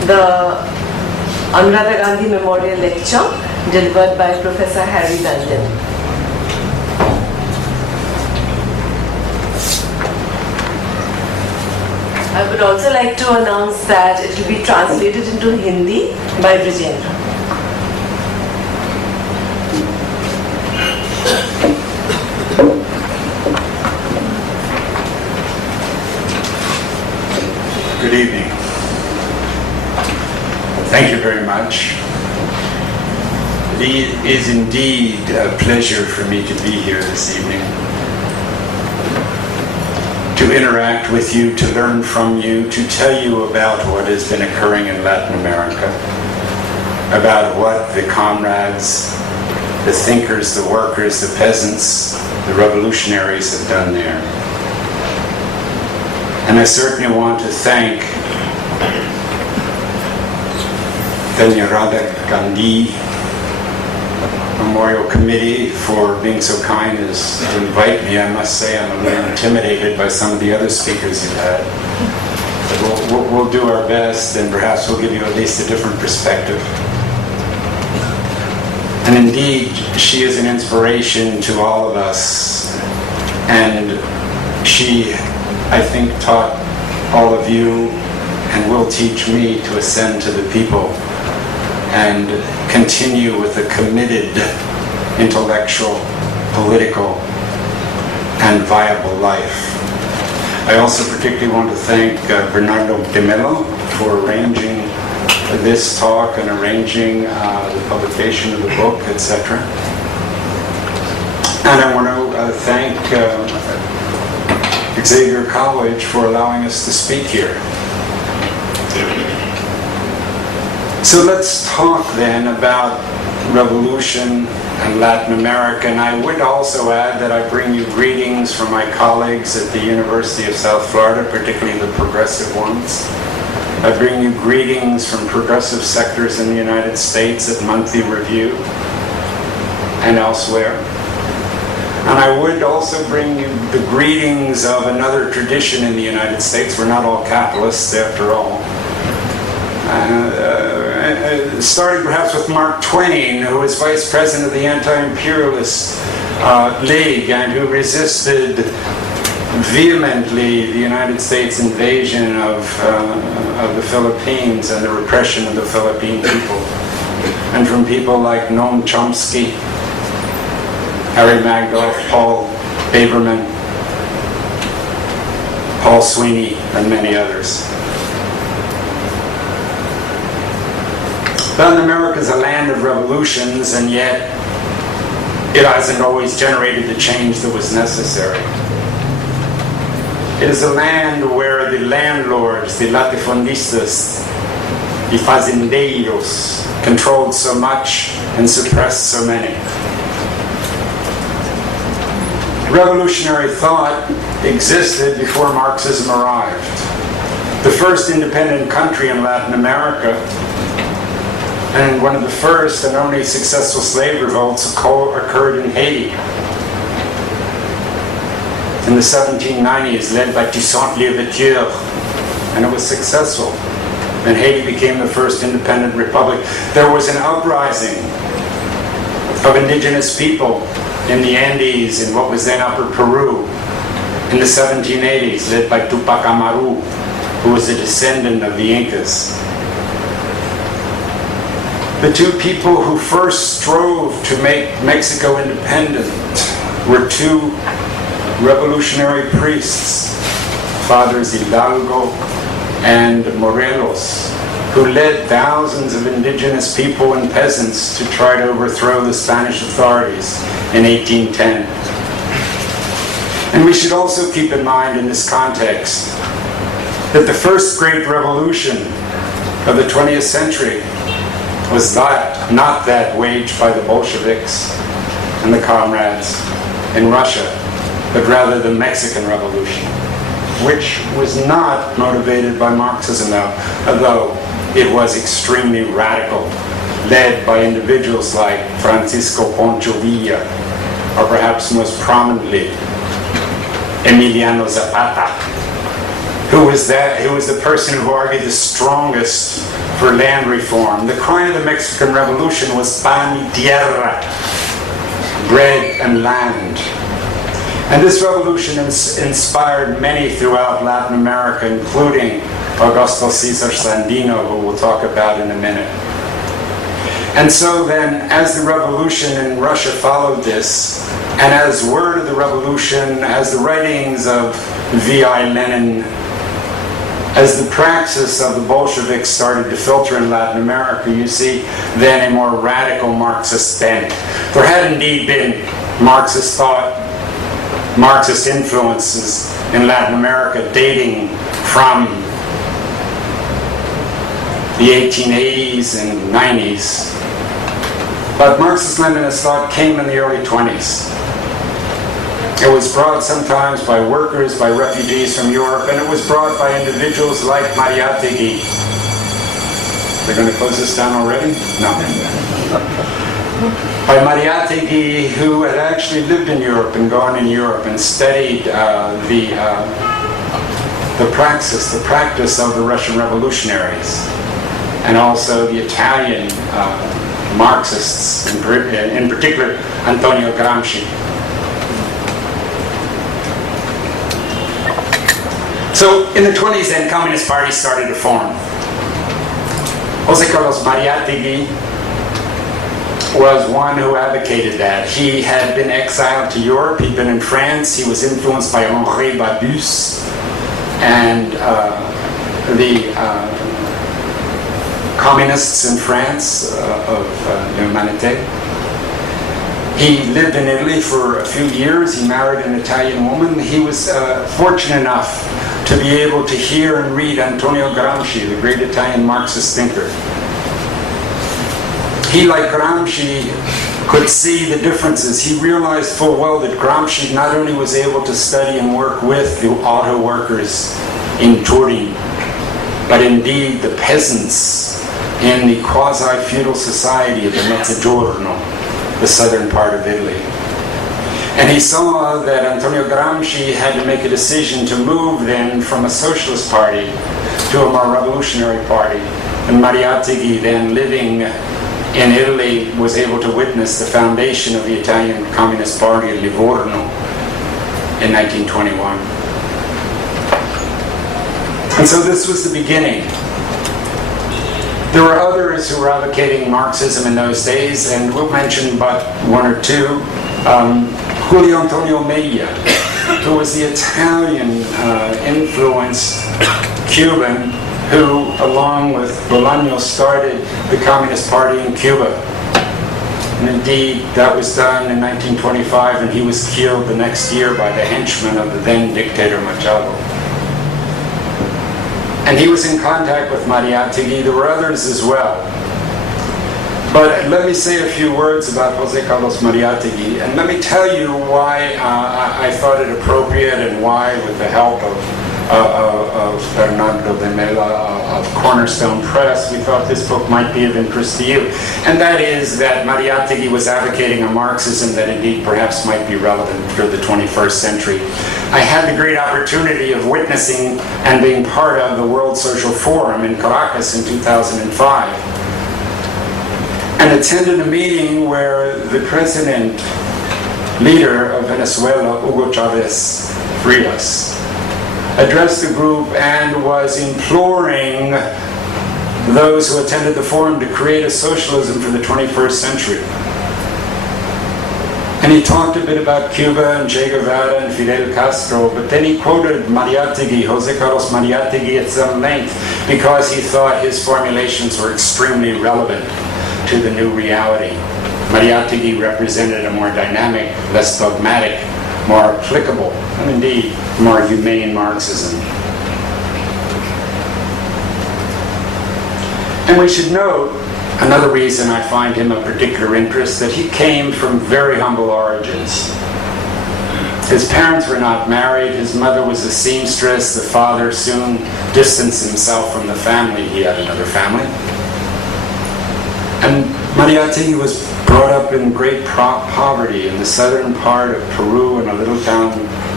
the Anuradha Gandhi Memorial Lecture delivered by Professor Harry E Vanden. I would also like to announce that it will be translated into Hindi by Rajeshwar. Good evening. Thank you very much. It is indeed a pleasure for me to be here this evening, to interact with you, to learn from you, to tell you about what has been occurring in Latin America, about what the comrades, the thinkers, the workers, the peasants, the revolutionaries have done there. And I certainly want to thank the Anuradha Gandhi Memorial Committee for being so kind as to invite me. I must say I'm a little intimidated by some of the other speakers you've had. But we'll do our best, and perhaps we'll give you at least a different perspective. And indeed, she is an inspiration to all of us. And she, I think, taught all of you and will teach me to ascend to the people and continue with a committed intellectual, political, and viable life. I also particularly want to thank Bernardo de Mello for arranging this talk and arranging the publication of the book, etc. And I want to thank Xavier College for allowing us to speak here. So let's talk then about revolution and Latin America. And I would also add that I bring you greetings from my colleagues at the University of South Florida, particularly the progressive ones. I bring you greetings from progressive sectors in the United States at Monthly Review and elsewhere. And I would also bring you the greetings of another tradition in the United States. We're not all capitalists, after all. Starting perhaps with Mark Twain, who was vice president of the Anti-Imperialist League and who resisted vehemently the United States invasion of the Philippines and the repression of the Philippine people. And from people like Noam Chomsky, Harry Magdoff, Paul Baberman, Paul Sweeney, and many others. Latin America is a land of revolutions, and yet it hasn't always generated the change that was necessary. It is a land where the landlords, the latifundistas, the fazendeiros controlled so much and suppressed so many. Revolutionary thought existed before Marxism arrived. The first independent country in Latin America, and one of the first and only successful slave revolts occurred in Haiti in the 1790s, led by Toussaint Louverture, and it was successful. And Haiti became the first independent republic. There was an uprising of indigenous people in the Andes, in what was then Upper Peru, in the 1780s, led by Tupac Amaru, who was a descendant of the Incas. The two people who first strove to make Mexico independent were two revolutionary priests, Fathers Hidalgo and Morelos, who led thousands of indigenous people and peasants to try to overthrow the Spanish authorities in 1810. And we should also keep in mind in this context that the first great revolution of the 20th century was not that waged by the Bolsheviks and the comrades in Russia, but rather the Mexican Revolution, which was not motivated by Marxism, although it was extremely radical, led by individuals like Francisco Pancho Villa, or perhaps most prominently, Emiliano Zapata, who was the person who argued the strongest for land reform. The cry of the Mexican Revolution was pan y tierra, bread and land. And this revolution inspired many throughout Latin America, including Augusto Cesar Sandino, who we'll talk about in a minute. And so then, as the revolution in Russia followed this, and as word of the revolution, as the writings of V.I. Lenin, as the praxis of the Bolsheviks started to filter in Latin America, you see then a more radical Marxist bent. There had indeed been Marxist thought, Marxist influences in Latin America dating from the 1880s and 90s. But Marxist-Leninist thought came in the early 20s. It was brought sometimes by workers, by refugees from Europe, and it was brought by individuals like Mariátegui. They're going to close this down already? No. By Mariátegui, who had actually lived in Europe and gone in Europe and studied the practice of the Russian revolutionaries, and also the Italian Marxists, in particular Antonio Gramsci. So in the 20s then, communist parties started to form. José Carlos Mariátegui was one who advocated that. He had been exiled to Europe, he'd been in France, he was influenced by Henri Babus and the communists in France of L'Humanité. He lived in Italy for a few years. He married an Italian woman. He was fortunate enough to be able to hear and read Antonio Gramsci, the great Italian Marxist thinker. He, like Gramsci, could see the differences. He realized full well that Gramsci not only was able to study and work with the auto workers in Turin, but indeed the peasants in the quasi-feudal society of the Mezzogiorno, the southern part of Italy. And he saw that Antonio Gramsci had to make a decision to move then from a socialist party to a more revolutionary party. And Mariátegui, then living in Italy, was able to witness the foundation of the Italian Communist Party at Livorno in 1921. And so this was the beginning. There were others who were advocating Marxism in those days, and we'll mention but one or two. Julio Antonio Mejia, who was the Italian-influenced Cuban who, along with Bolaño, started the Communist Party in Cuba. And indeed, that was done in 1925, and he was killed the next year by the henchmen of the then dictator Machado. And he was in contact with Mariátegui. There were others as well. But let me say a few words about José Carlos Mariátegui, and let me tell you why I thought it appropriate, and why, with the help of Bernardo de Mela of Cornerstone Press, we thought this book might be of interest to you. And that is that Mariátegui was advocating a Marxism that indeed perhaps might be relevant for the 21st century. I had the great opportunity of witnessing and being part of the World Social Forum in Caracas in 2005. And attended a meeting where the leader of Venezuela, Hugo Chavez, addressed the group and was imploring those who attended the forum to create a socialism for the 21st century. And he talked a bit about Cuba and Che Guevara and Fidel Castro, but then he quoted Mariátegui, José Carlos Mariátegui, at some length, because he thought his formulations were extremely relevant to the new reality. Mariátegui represented a more dynamic, less dogmatic, more applicable, and indeed more humane Marxism. And we should note, another reason I find him of particular interest, that he came from very humble origins. His parents were not married, his mother was a seamstress, the father soon distanced himself from the family, he had another family. And Mariátegui was brought up in great poverty in the southern part of Peru in a little town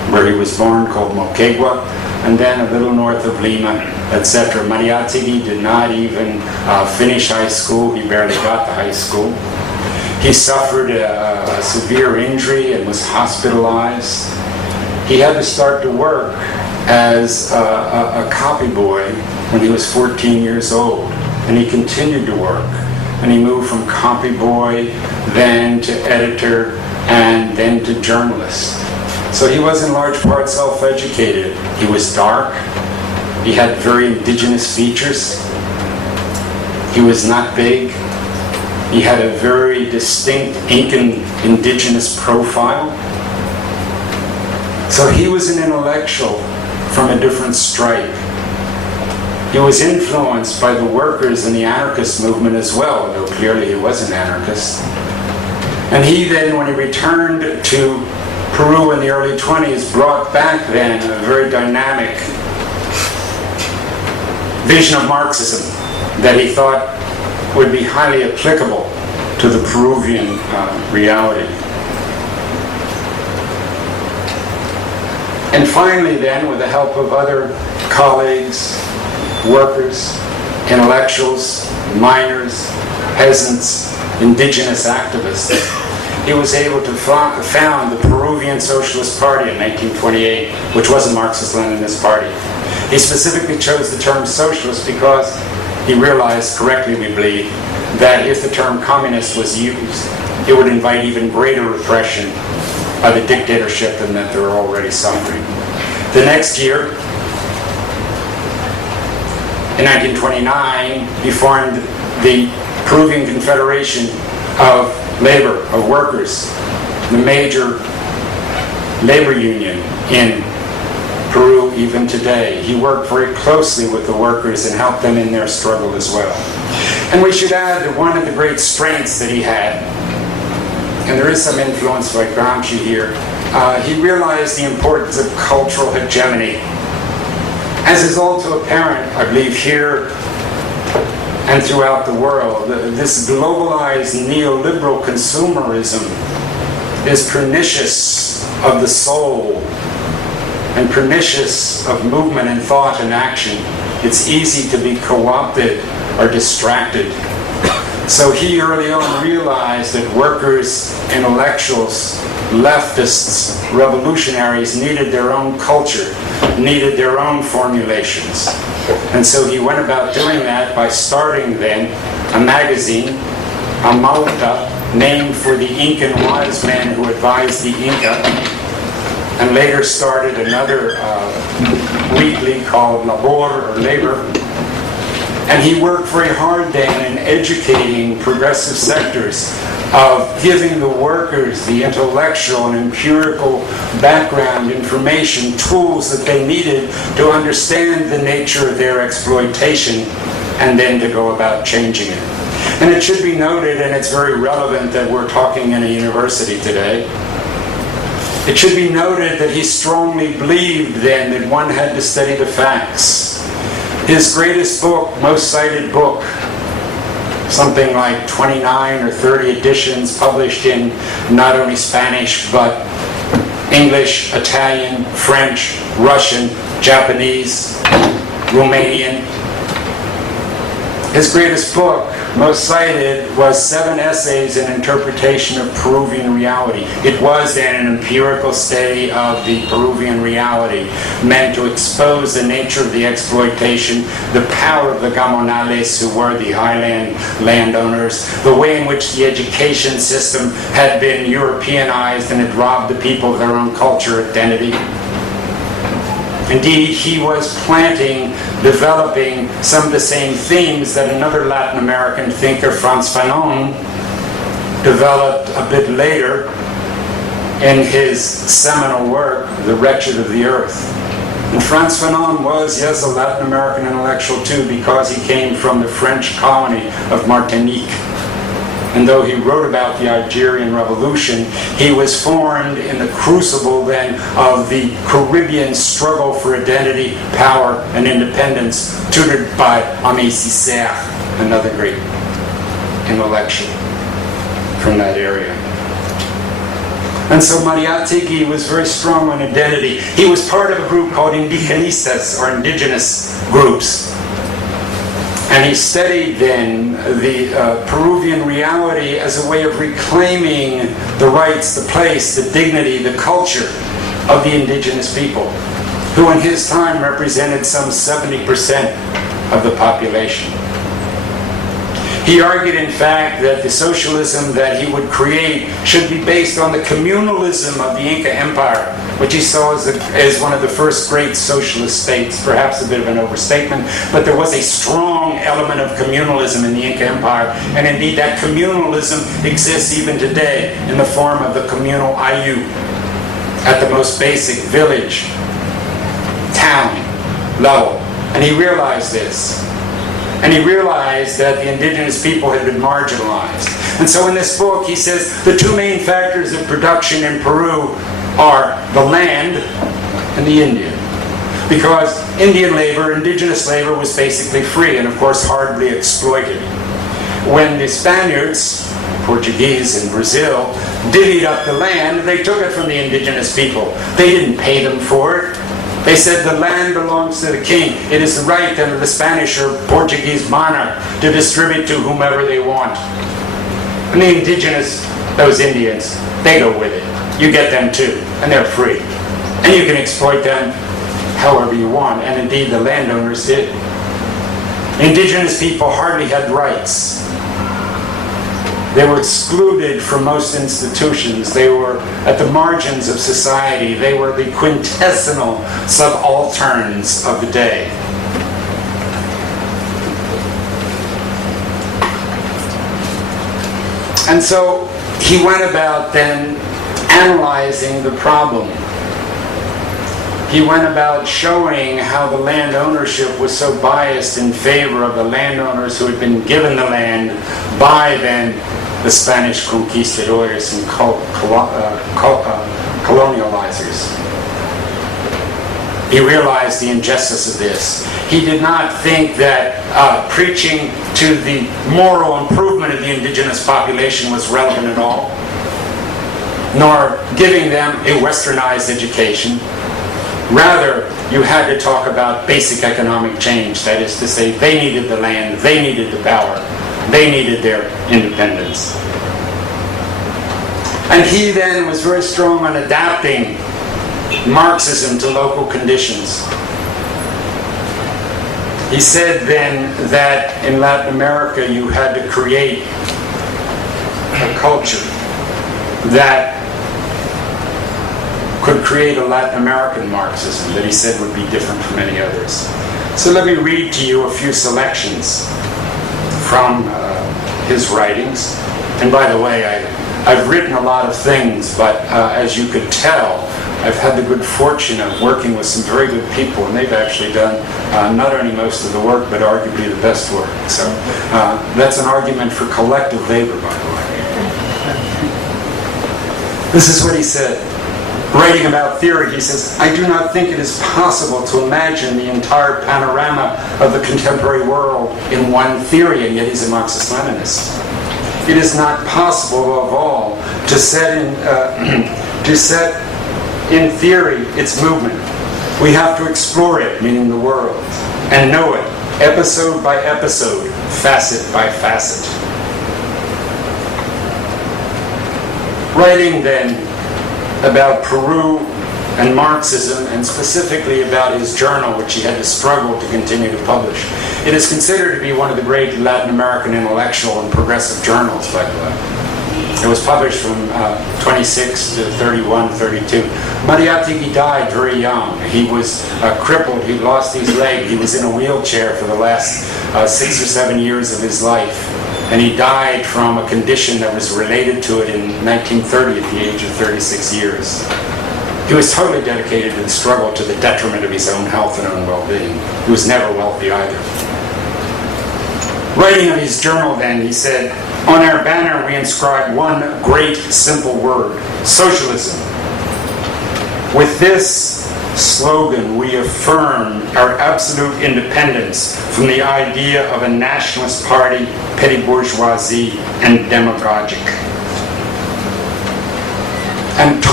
where he was born, called Moquegua, and then a little north of Lima, etc. Mariátegui did not even finish high school. He barely got to high school. He suffered a severe injury and was hospitalized. He had to start to work as a copy boy when he was 14 years old, and he continued to work. And he moved from copy boy, then to editor, and then to journalist. So he was in large part self-educated. He was dark. He had very indigenous features. He was not big. He had a very distinct Incan indigenous profile. So he was an intellectual from a different stripe. He was influenced by the workers and the anarchist movement as well, though clearly he was an anarchist. And he then, when he returned to Peru in the early 20s, brought back then a very dynamic vision of Marxism that he thought would be highly applicable to the Peruvian reality. And finally then, with the help of other colleagues, workers, intellectuals, miners, peasants, indigenous activists, he was able to found the Peruvian Socialist Party in 1928, which was a Marxist-Leninist party. He specifically chose the term socialist because he realized, correctly we believe, that if the term communist was used, it would invite even greater repression by the dictatorship than that they're already suffering. The next year, in 1929, he formed the Peruvian Confederation of Labor, of Workers, the major labor union in Peru even today. He worked very closely with the workers and helped them in their struggle as well. And we should add that one of the great strengths that he had, and there is some influence by Gramsci here, he realized the importance of cultural hegemony. As is also apparent, I believe, here and throughout the world, this globalized neoliberal consumerism is pernicious of the soul and pernicious of movement and thought and action. It's easy to be co-opted or distracted. So he early on realized that workers, intellectuals, leftists, revolutionaries needed their own culture, needed their own formulations. And so he went about doing that by starting then a magazine, Amalta, named for the Incan wise men who advised the Inca, and later started another weekly called Labor, or Labor. And he worked very hard then in educating progressive sectors, of giving the workers the intellectual and empirical background information, tools that they needed to understand the nature of their exploitation and then to go about changing it. And it should be noted, and it's very relevant that we're talking in a university today, it should be noted that he strongly believed then that one had to study the facts. His greatest book, most cited book, something like 29 or 30 editions published in not only Spanish, but English, Italian, French, Russian, Japanese, Romanian. His greatest book, most cited, was 7 essays in interpretation of Peruvian reality. It was then an empirical study of the Peruvian reality, meant to expose the nature of the exploitation, the power of the gamonales, who were the highland landowners, the way in which the education system had been Europeanized and had robbed the people of their own culture identity. Indeed, he was developing some of the same themes that another Latin American thinker, Frantz Fanon, developed a bit later in his seminal work, The Wretched of the Earth. And Frantz Fanon was, yes, a Latin American intellectual too, because he came from the French colony of Martinique. And though he wrote about the Algerian Revolution, he was formed in the crucible then of the Caribbean struggle for identity, power, and independence, tutored by Aimé Césaire, another great intellectual from that area. And so Mariátegui was very strong on identity. He was part of a group called indigenistas, or indigenous groups. And he studied then the Peruvian reality as a way of reclaiming the rights, the place, the dignity, the culture of the indigenous people, who in his time represented some 70% of the population. He argued, in fact, that the socialism that he would create should be based on the communalism of the Inca Empire, which he saw as one of the first great socialist states, perhaps a bit of an overstatement, but there was a strong element of communalism in the Inca Empire, and indeed that communalism exists even today in the form of the communal ayu, at the most basic village, town level. And he realized this. And he realized that the indigenous people had been marginalized. And so in this book he says the two main factors of production in Peru are the land and the Indian. Because Indian labor, indigenous labor, was basically free and of course hardly exploited. When the Spaniards, Portuguese in Brazil, divvied up the land, they took it from the indigenous people. They didn't pay them for it. They said the land belongs to the king. It is the right under the Spanish or Portuguese monarch to distribute to whomever they want. And the indigenous, those Indians, they go with it. You get them too, and they're free. And you can exploit them however you want, and indeed the landowners did. Indigenous people hardly had rights. They were excluded from most institutions. They were at the margins of society. They were the quintessential subalterns of the day. And so he went about then analyzing the problem. He went about showing how the land ownership was so biased in favor of the landowners who had been given the land by then the Spanish conquistadores and colonializers. He realized the injustice of this. He did not think that preaching to the moral improvement of the indigenous population was relevant at all, nor giving them a westernized education. Rather, you had to talk about basic economic change. That is to say, they needed the land, they needed the power, they needed their independence. And he then was very strong on adapting Marxism to local conditions. He said then that in Latin America you had to create a culture that could create a Latin American Marxism that he said would be different from any others. So let me read to you a few selections from his writings. And by the way, I've written a lot of things, but as you could tell, I've had the good fortune of working with some very good people, and they've actually done not only most of the work, but arguably the best work. So that's an argument for collective labor, by the way. This is what he said. Writing about theory, he says, I do not think it is possible to imagine the entire panorama of the contemporary world in one theory, and yet he's a Marxist-Leninist. It is not possible, of all, to set in theory its movement. We have to explore it, meaning the world, and know it, episode by episode, facet by facet. Writing then about Peru and Marxism, and specifically about his journal, which he had to struggle to continue to publish. It is considered to be one of the great Latin American intellectual and progressive journals, by the way. It was published from 26 to 31, 32. Mariátegui died very young. He was crippled. He lost his leg. He was in a wheelchair for the last 6 or 7 years of his life. And he died from a condition that was related to it in 1930 at the age of 36 years. He was totally dedicated to the struggle to the detriment of his own health and own well-being. He was never wealthy either. Writing of his journal then, he said, on our banner we inscribed one great simple word, socialism. With this slogan, we affirm our absolute independence from the idea of a nationalist party, petty bourgeoisie, and demagogic. And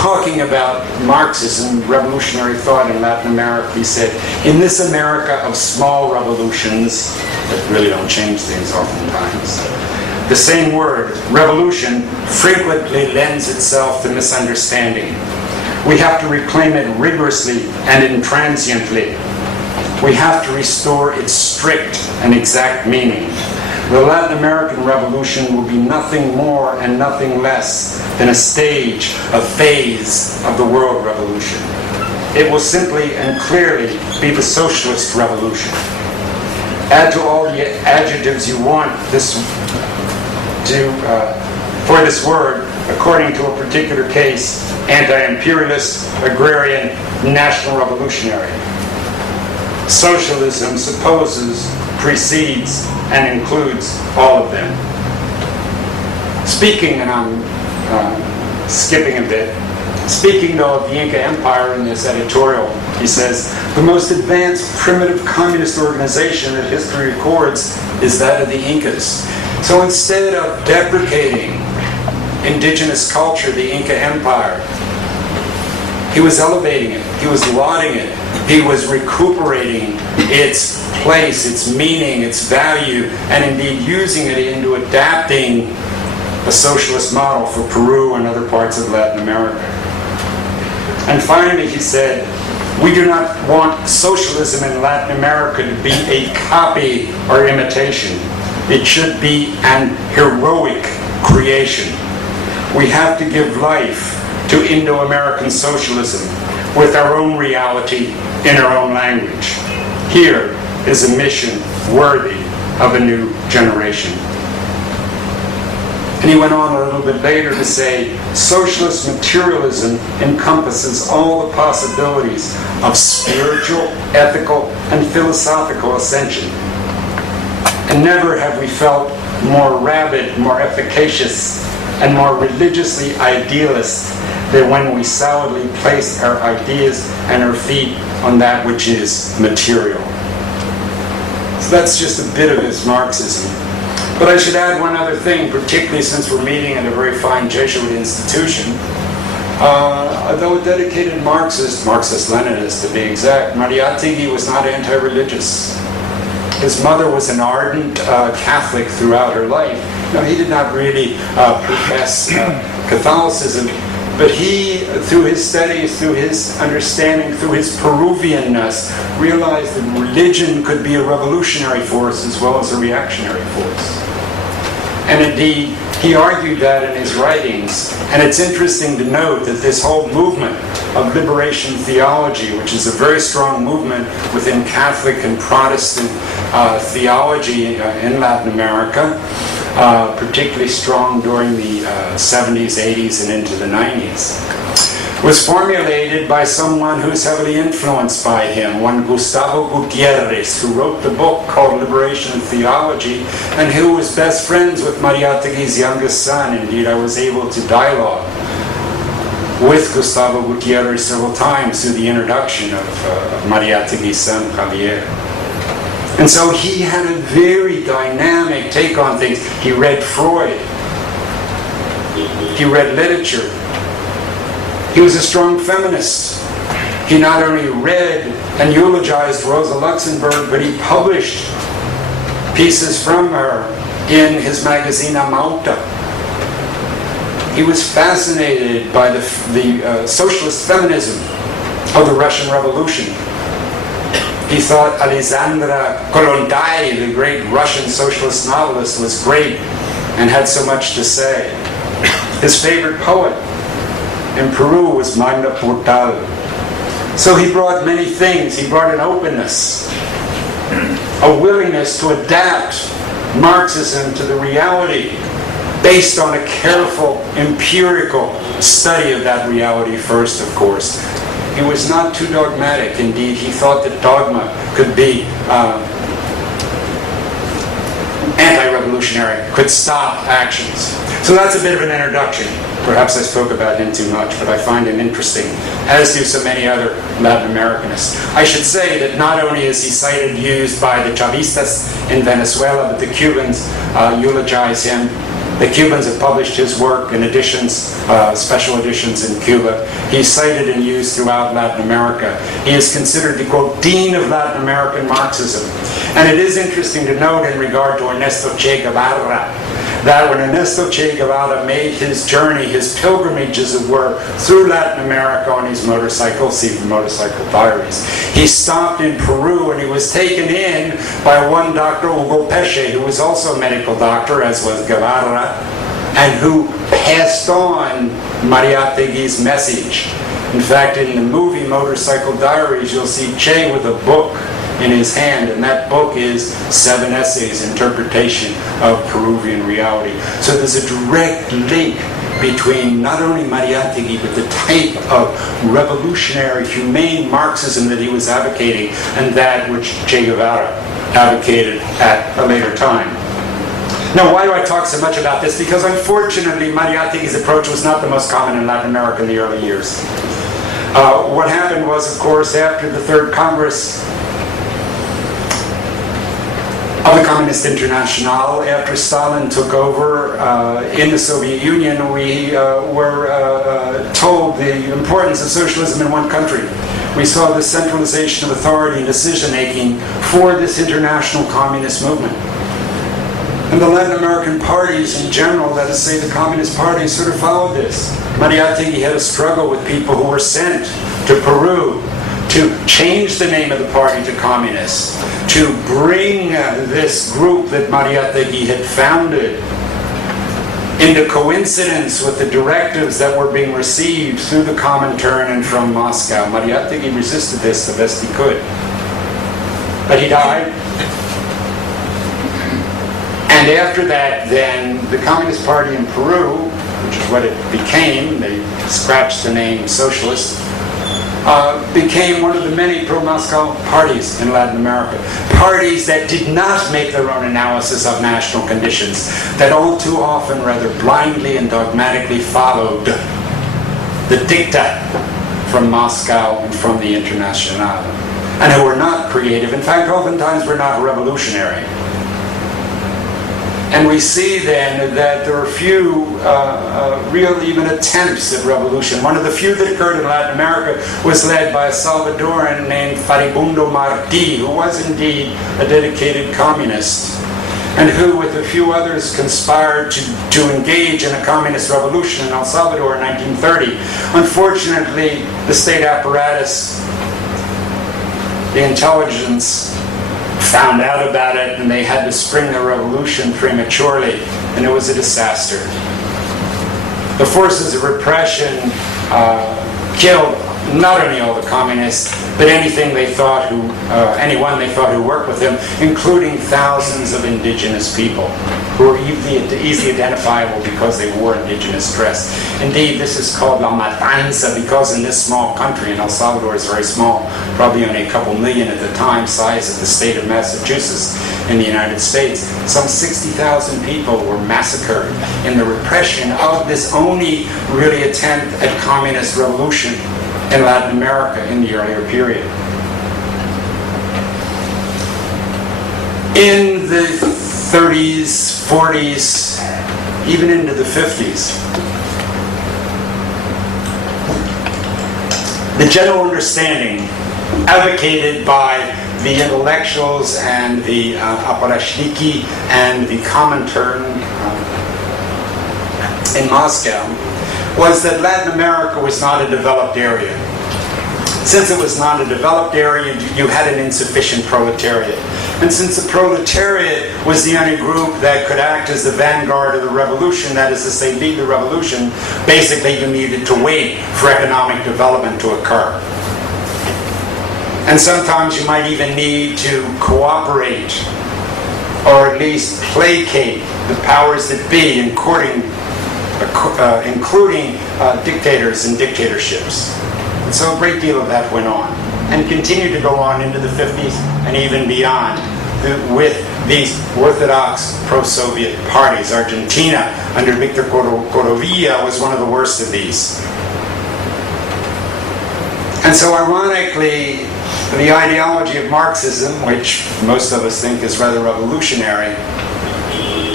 talking about Marxism, revolutionary thought in Latin America, he said, in this America of small revolutions, that really don't change things oftentimes, the same word, revolution, frequently lends itself to misunderstanding. We have to reclaim it rigorously and intransiently. We have to restore its strict and exact meaning. The Latin American Revolution will be nothing more and nothing less than a stage, a phase of the world revolution. It will simply and clearly be the Socialist Revolution. Add to all the adjectives you want for this word, according to a particular case, anti-imperialist, agrarian, national revolutionary. Socialism supposes, precedes, and includes all of them. Speaking, and I'm skipping a bit, speaking though of the Inca Empire in this editorial, he says, the most advanced primitive communist organization that history records is that of the Incas. So instead of deprecating indigenous culture, the Inca Empire, he was elevating it, he was lauding it, he was recuperating its place, its meaning, its value, and indeed using it into adapting a socialist model for Peru and other parts of Latin America. And finally, he said, we do not want socialism in Latin America to be a copy or imitation. It should be an heroic creation. We have to give life to Indo-American socialism with our own reality in our own language. Here is a mission worthy of a new generation. And he went on a little bit later to say, socialist materialism encompasses all the possibilities of spiritual, ethical, and philosophical ascension. And never have we felt more rabid, more efficacious, and more religiously idealist than when we solidly place our ideas and our feet on that which is material. So that's just a bit of his Marxism. But I should add one other thing, particularly since we're meeting at a very fine Jesuit institution. Though a dedicated Marxist, Marxist-Leninist to be exact, Mariátegui was not anti-religious. His mother was an ardent Catholic throughout her life. Now, he did not really profess Catholicism, but he, through his studies, through his understanding, through his Peruvianness, realized that religion could be a revolutionary force as well as a reactionary force. And indeed, he argued that in his writings. And it's interesting to note that this whole movement of liberation theology, which is a very strong movement within Catholic and Protestant theology in Latin America, particularly strong during the 70s, 80s, and into the 90s, was formulated by someone who's heavily influenced by him, one Gustavo Gutierrez, who wrote the book called Liberation Theology, and who was best friends with Mariátegui's youngest son. Indeed, I was able to dialogue with Gustavo Gutierrez several times through the introduction of Mariátegui's son, Xavier. And so he had a very dynamic take on things. He read Freud. He read literature. He was a strong feminist. He not only read and eulogized Rosa Luxemburg, but he published pieces from her in his magazine Amauta. He was fascinated by the socialist feminism of the Russian Revolution. He thought Alexandra Kollontai, the great Russian socialist novelist, was great and had so much to say. His favorite poet in Peru was Magna Portal. So he brought many things. He brought an openness, a willingness to adapt Marxism to the reality based on a careful, empirical study of that reality first, of course. He was not too dogmatic. Indeed, he thought that dogma could be anti-revolutionary, could stop actions. So that's a bit of an introduction. Perhaps I spoke about him too much, but I find him interesting, as do so many other Latin Americanists. I should say that not only is he cited, used by the Chavistas in Venezuela, but the Cubans eulogize him The Cubans have published his work in editions, special editions in Cuba. He's cited and used throughout Latin America. He is considered the, quote, dean of Latin American Marxism. And it is interesting to note in regard to Ernesto Che Guevara, that when Ernesto Che Guevara made his journey, his pilgrimage, as it were, through Latin America on his motorcycle, see the Motorcycle Diaries, he stopped in Peru and he was taken in by one Dr. Hugo, who was also a medical doctor, as was Guevara, and who passed on Mariátegui's message. In fact, in the movie Motorcycle Diaries, you'll see Che with a book in his hand, and that book is 7 essays, Interpretation of Peruvian Reality. So there's a direct link between not only Mariátegui, but the type of revolutionary, humane Marxism that he was advocating, and that which Che Guevara advocated at a later time. Now, why do I talk so much about this? Because unfortunately, Mariátegui's approach was not the most common in Latin America in the early years. What happened was, of course, after the Third Congress of the Communist International, after Stalin took over in the Soviet Union, we were told the importance of socialism in one country. We saw the centralization of authority and decision-making for this international communist movement. And the Latin American parties in general, that is to say the communist parties, sort of followed this. Mariátegui had a struggle with people who were sent to Peru to change the name of the party to communist, to bring this group that Mariátegui had founded into coincidence with the directives that were being received through the Comintern and from Moscow. Mariátegui resisted this the best he could. But he died. And after that, then, the Communist Party in Peru, which is what it became, they scratched the name Socialist, became one of the many pro-Moscow parties in Latin America. Parties that did not make their own analysis of national conditions, that all too often rather blindly and dogmatically followed the diktat from Moscow and from the Internationale, and who were not creative. In fact, oftentimes were not revolutionary. And we see then that there are few real even attempts at revolution. One of the few that occurred in Latin America was led by a Salvadoran named Faribundo Martí, who was indeed a dedicated communist, and who, with a few others, conspired to engage in a communist revolution in El Salvador in 1930. Unfortunately, the state apparatus, the intelligence, found out about it, and they had to spring the revolution prematurely, and it was a disaster. The forces of repression killed not only all the communists, but anyone they thought who worked with them, including thousands of indigenous people who were easily identifiable because they wore indigenous dress. Indeed, this is called La Matanza because in this small country, and El Salvador is very small, probably only a couple million at the time, size of the state of Massachusetts in the United States, some 60,000 people were massacred in the repression of this only really attempt at communist revolution in Latin America in the earlier period. In the 30s, 40s, even into the 50s, the general understanding advocated by the intellectuals and the apparatchiki and the Comintern in Moscow was that Latin America was not a developed area. Since it was not a developed area, you had an insufficient proletariat. And since the proletariat was the only group that could act as the vanguard of the revolution, that is to say, lead the revolution, basically you needed to wait for economic development to occur. And sometimes you might even need to cooperate, or at least placate the powers that be, including dictators and dictatorships. And so a great deal of that went on, and continued to go on into the 50s and even beyond, with these orthodox pro-Soviet parties. Argentina, under Victor Corovilla, was one of the worst of these. And so ironically, the ideology of Marxism, which most of us think is rather revolutionary,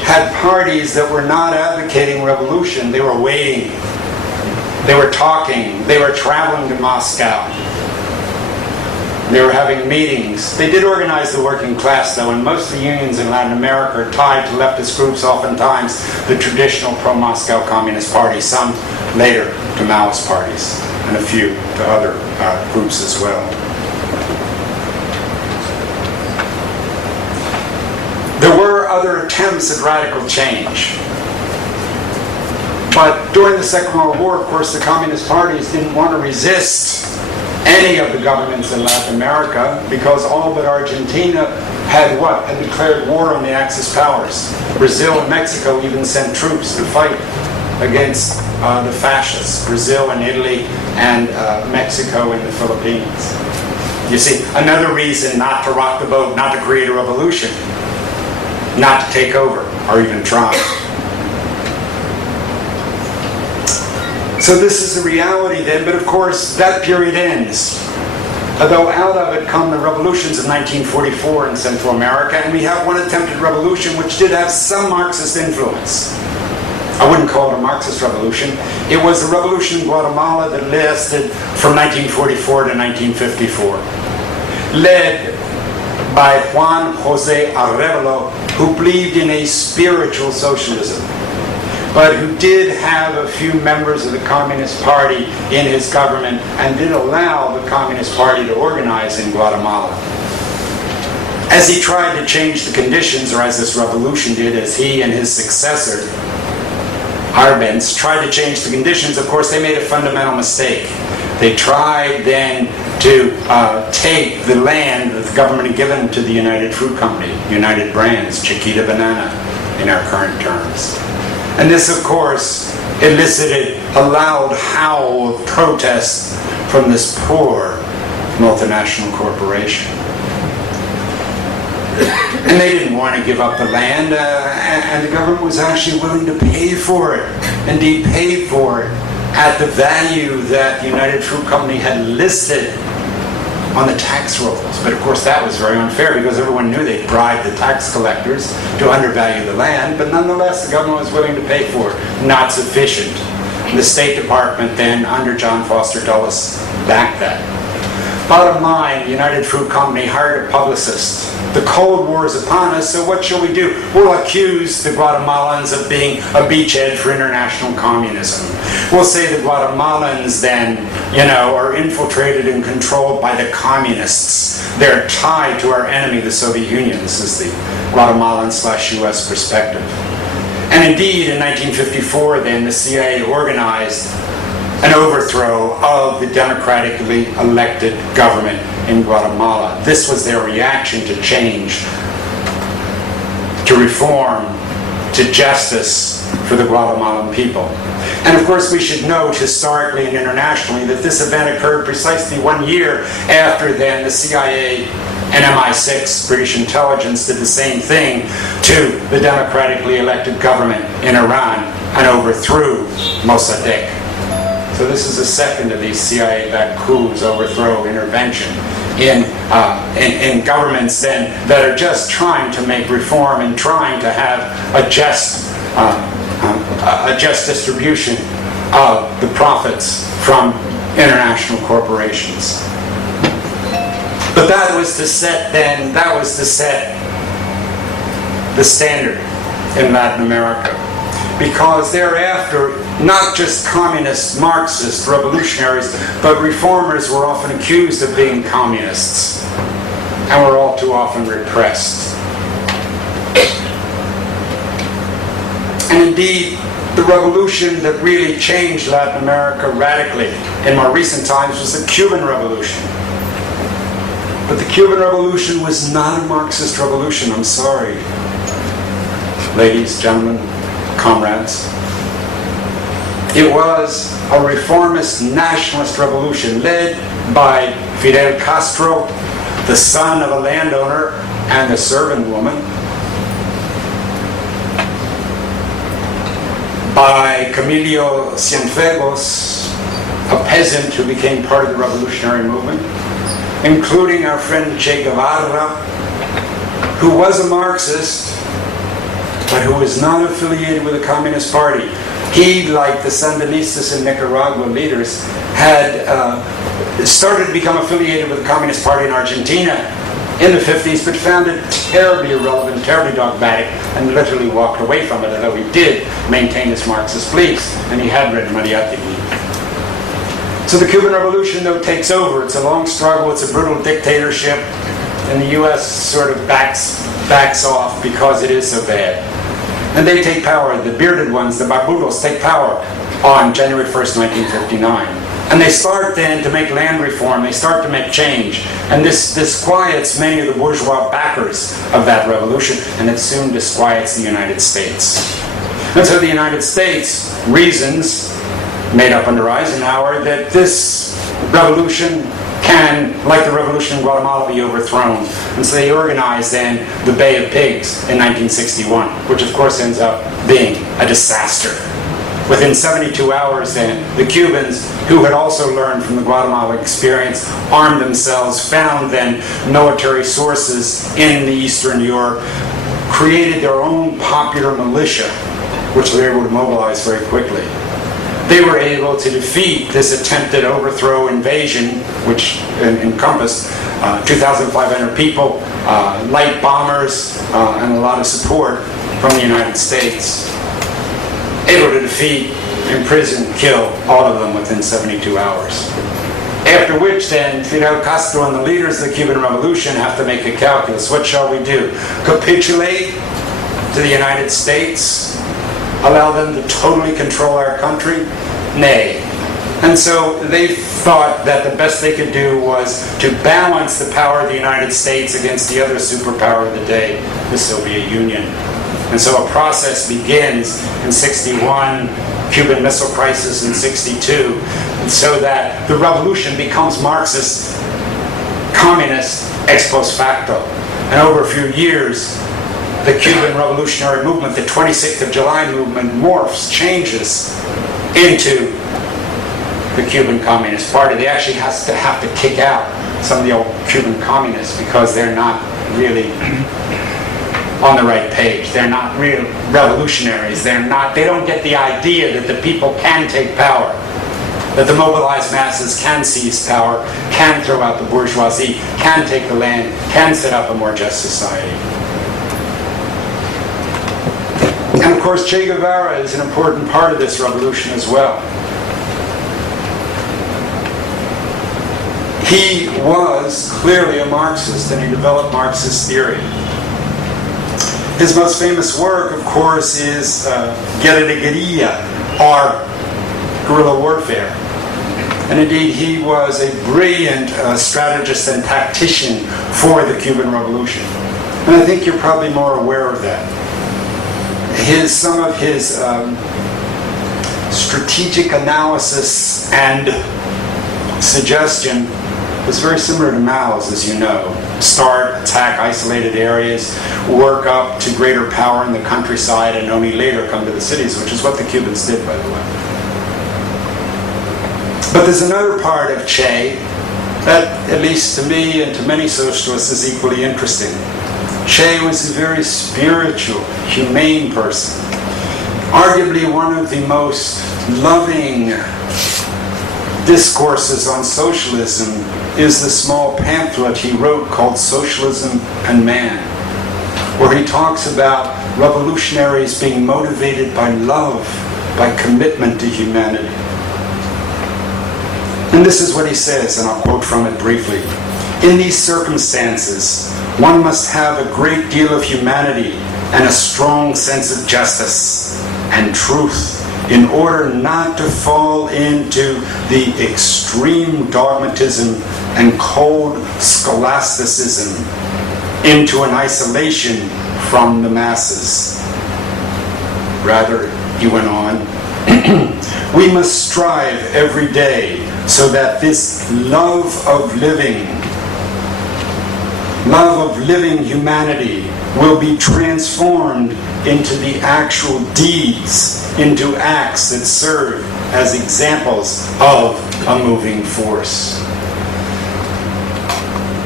had parties that were not advocating revolution. They were waiting. They were talking. They were traveling to Moscow. They were having meetings. They did organize the working class, though, and most of the unions in Latin America are tied to leftist groups, oftentimes the traditional pro-Moscow Communist Party, some later to Maoist parties, and a few to other groups as well. There were other attempts at radical change. But during the Second World War, of course, the Communist parties didn't want to resist any of the governments in Latin America, because all but Argentina had what? Had declared war on the Axis powers. Brazil and Mexico even sent troops to fight against the fascists. Brazil and Italy and Mexico and the Philippines. You see, another reason not to rock the boat, not to create a revolution, not to take over, or even try. So this is the reality then, but of course that period ends. Although out of it come the revolutions of 1944 in Central America, and we have one attempted revolution which did have some Marxist influence. I wouldn't call it a Marxist revolution. It was a revolution in Guatemala that lasted from 1944 to 1954. Led by Juan José Arevalo, who believed in a spiritual socialism, but who did have a few members of the Communist Party in his government and did allow the Communist Party to organize in Guatemala. As he tried to change the conditions, or as this revolution did, as he and his successor, Arbenz, tried to change the conditions, of course they made a fundamental mistake. They tried then to take the land that the government had given to the United Fruit Company, United Brands, Chiquita Banana in our current terms. And this, of course, elicited a loud howl of protest from this poor multinational corporation. And they didn't want to give up the land, and the government was actually willing to pay for it, indeed paid for it, at the value that the United Fruit Company had listed on the tax rolls. But of course that was very unfair, because everyone knew they'd bribed the tax collectors to undervalue the land, but nonetheless the government was willing to pay for it. Not sufficient. The State Department then, under John Foster Dulles, backed that. Bottom line, the United Fruit Company hired a publicist. The Cold War is upon us, so what shall we do? We'll accuse the Guatemalans of being a beachhead for international communism. We'll say the Guatemalans then, are infiltrated and controlled by the communists. They're tied to our enemy, the Soviet Union. This is the Guatemalan/US perspective. And indeed, in 1954, then, the CIA organized an overthrow of the democratically elected government in Guatemala. This was their reaction to change, to reform, to justice for the Guatemalan people. And of course we should note historically and internationally that this event occurred precisely 1 year after then the CIA and MI6, British intelligence, did the same thing to the democratically elected government in Iran and overthrew Mossadegh. So this is the second of these CIA-backed coups, overthrow, intervention in governments then that are just trying to make reform and trying to have a just distribution of the profits from international corporations. But that was to set the standard in Latin America. Because thereafter, not just communist, Marxist, revolutionaries, but reformers were often accused of being communists, and were all too often repressed. And indeed, the revolution that really changed Latin America radically in more recent times was the Cuban Revolution. But the Cuban Revolution was not a Marxist revolution, I'm sorry. Ladies, gentlemen, comrades. It was a reformist nationalist revolution led by Fidel Castro, the son of a landowner and a servant woman, by Camilo Cienfuegos, a peasant who became part of the revolutionary movement, including our friend Che Guevara, who was a Marxist, but who was not affiliated with the Communist Party. He, like the Sandinistas and Nicaragua leaders, had started to become affiliated with the Communist Party in Argentina in the 50s, but found it terribly irrelevant, terribly dogmatic, and literally walked away from it, although he did maintain his Marxist beliefs, and he had read Mariátegui. So the Cuban Revolution, though, takes over. It's a long struggle, it's a brutal dictatorship, and the U.S. sort of backs off because it is so bad. And they take power, the bearded ones, the barbudos, take power on January 1st, 1959. And they start then to make land reform, they start to make change. And this disquiets many of the bourgeois backers of that revolution, and it soon disquiets the United States. And so the United States reasons, made up under Eisenhower, that this revolution can, like the revolution in Guatemala, be overthrown. And so they organized then the Bay of Pigs in 1961, which of course ends up being a disaster. Within 72 hours then, the Cubans, who had also learned from the Guatemala experience, armed themselves, found then military sources in the Eastern Europe, created their own popular militia, which they were able to mobilize very quickly. They were able to defeat this attempted overthrow invasion, which encompassed 2,500 people, light bombers, and a lot of support from the United States. Able to defeat, imprison, kill all of them within 72 hours. After which then, Fidel Castro and the leaders of the Cuban Revolution have to make a calculus. What shall we do? Capitulate to the United States? Allow them to totally control our country? Nay. And so they thought that the best they could do was to balance the power of the United States against the other superpower of the day, the Soviet Union. And so a process begins in 61, Cuban Missile Crisis in 62, and so that the revolution becomes Marxist, communist ex post facto. And over a few years, the Cuban Revolutionary Movement, the 26th of July movement, morphs, changes into the Cuban Communist Party. They actually have to kick out some of the old Cuban communists because they're not really on the right page. They're not real revolutionaries. They don't get the idea that the people can take power, that the mobilized masses can seize power, can throw out the bourgeoisie, can take the land, can set up a more just society. And of course, Che Guevara is an important part of this revolution as well. He was clearly a Marxist, and he developed Marxist theory. His most famous work, of course, is Guerra de Guerrilla, or guerrilla warfare. And indeed, he was a brilliant strategist and tactician for the Cuban Revolution. And I think you're probably more aware of that. Some of his strategic analysis and suggestion was very similar to Mao's, as you know. Start, attack isolated areas, work up to greater power in the countryside, and only later come to the cities, which is what the Cubans did, by the way. But there's another part of Che that, at least to me and to many socialists, is equally interesting. Che was a very spiritual, humane person. Arguably one of the most loving discourses on socialism is the small pamphlet he wrote called Socialism and Man, where he talks about revolutionaries being motivated by love, by commitment to humanity. And this is what he says, and I'll quote from it briefly. In these circumstances, one must have a great deal of humanity and a strong sense of justice and truth in order not to fall into the extreme dogmatism and cold scholasticism, into an isolation from the masses. Rather, he went on, we must strive every day so that this love of living humanity will be transformed into the actual deeds, into acts that serve as examples of a moving force.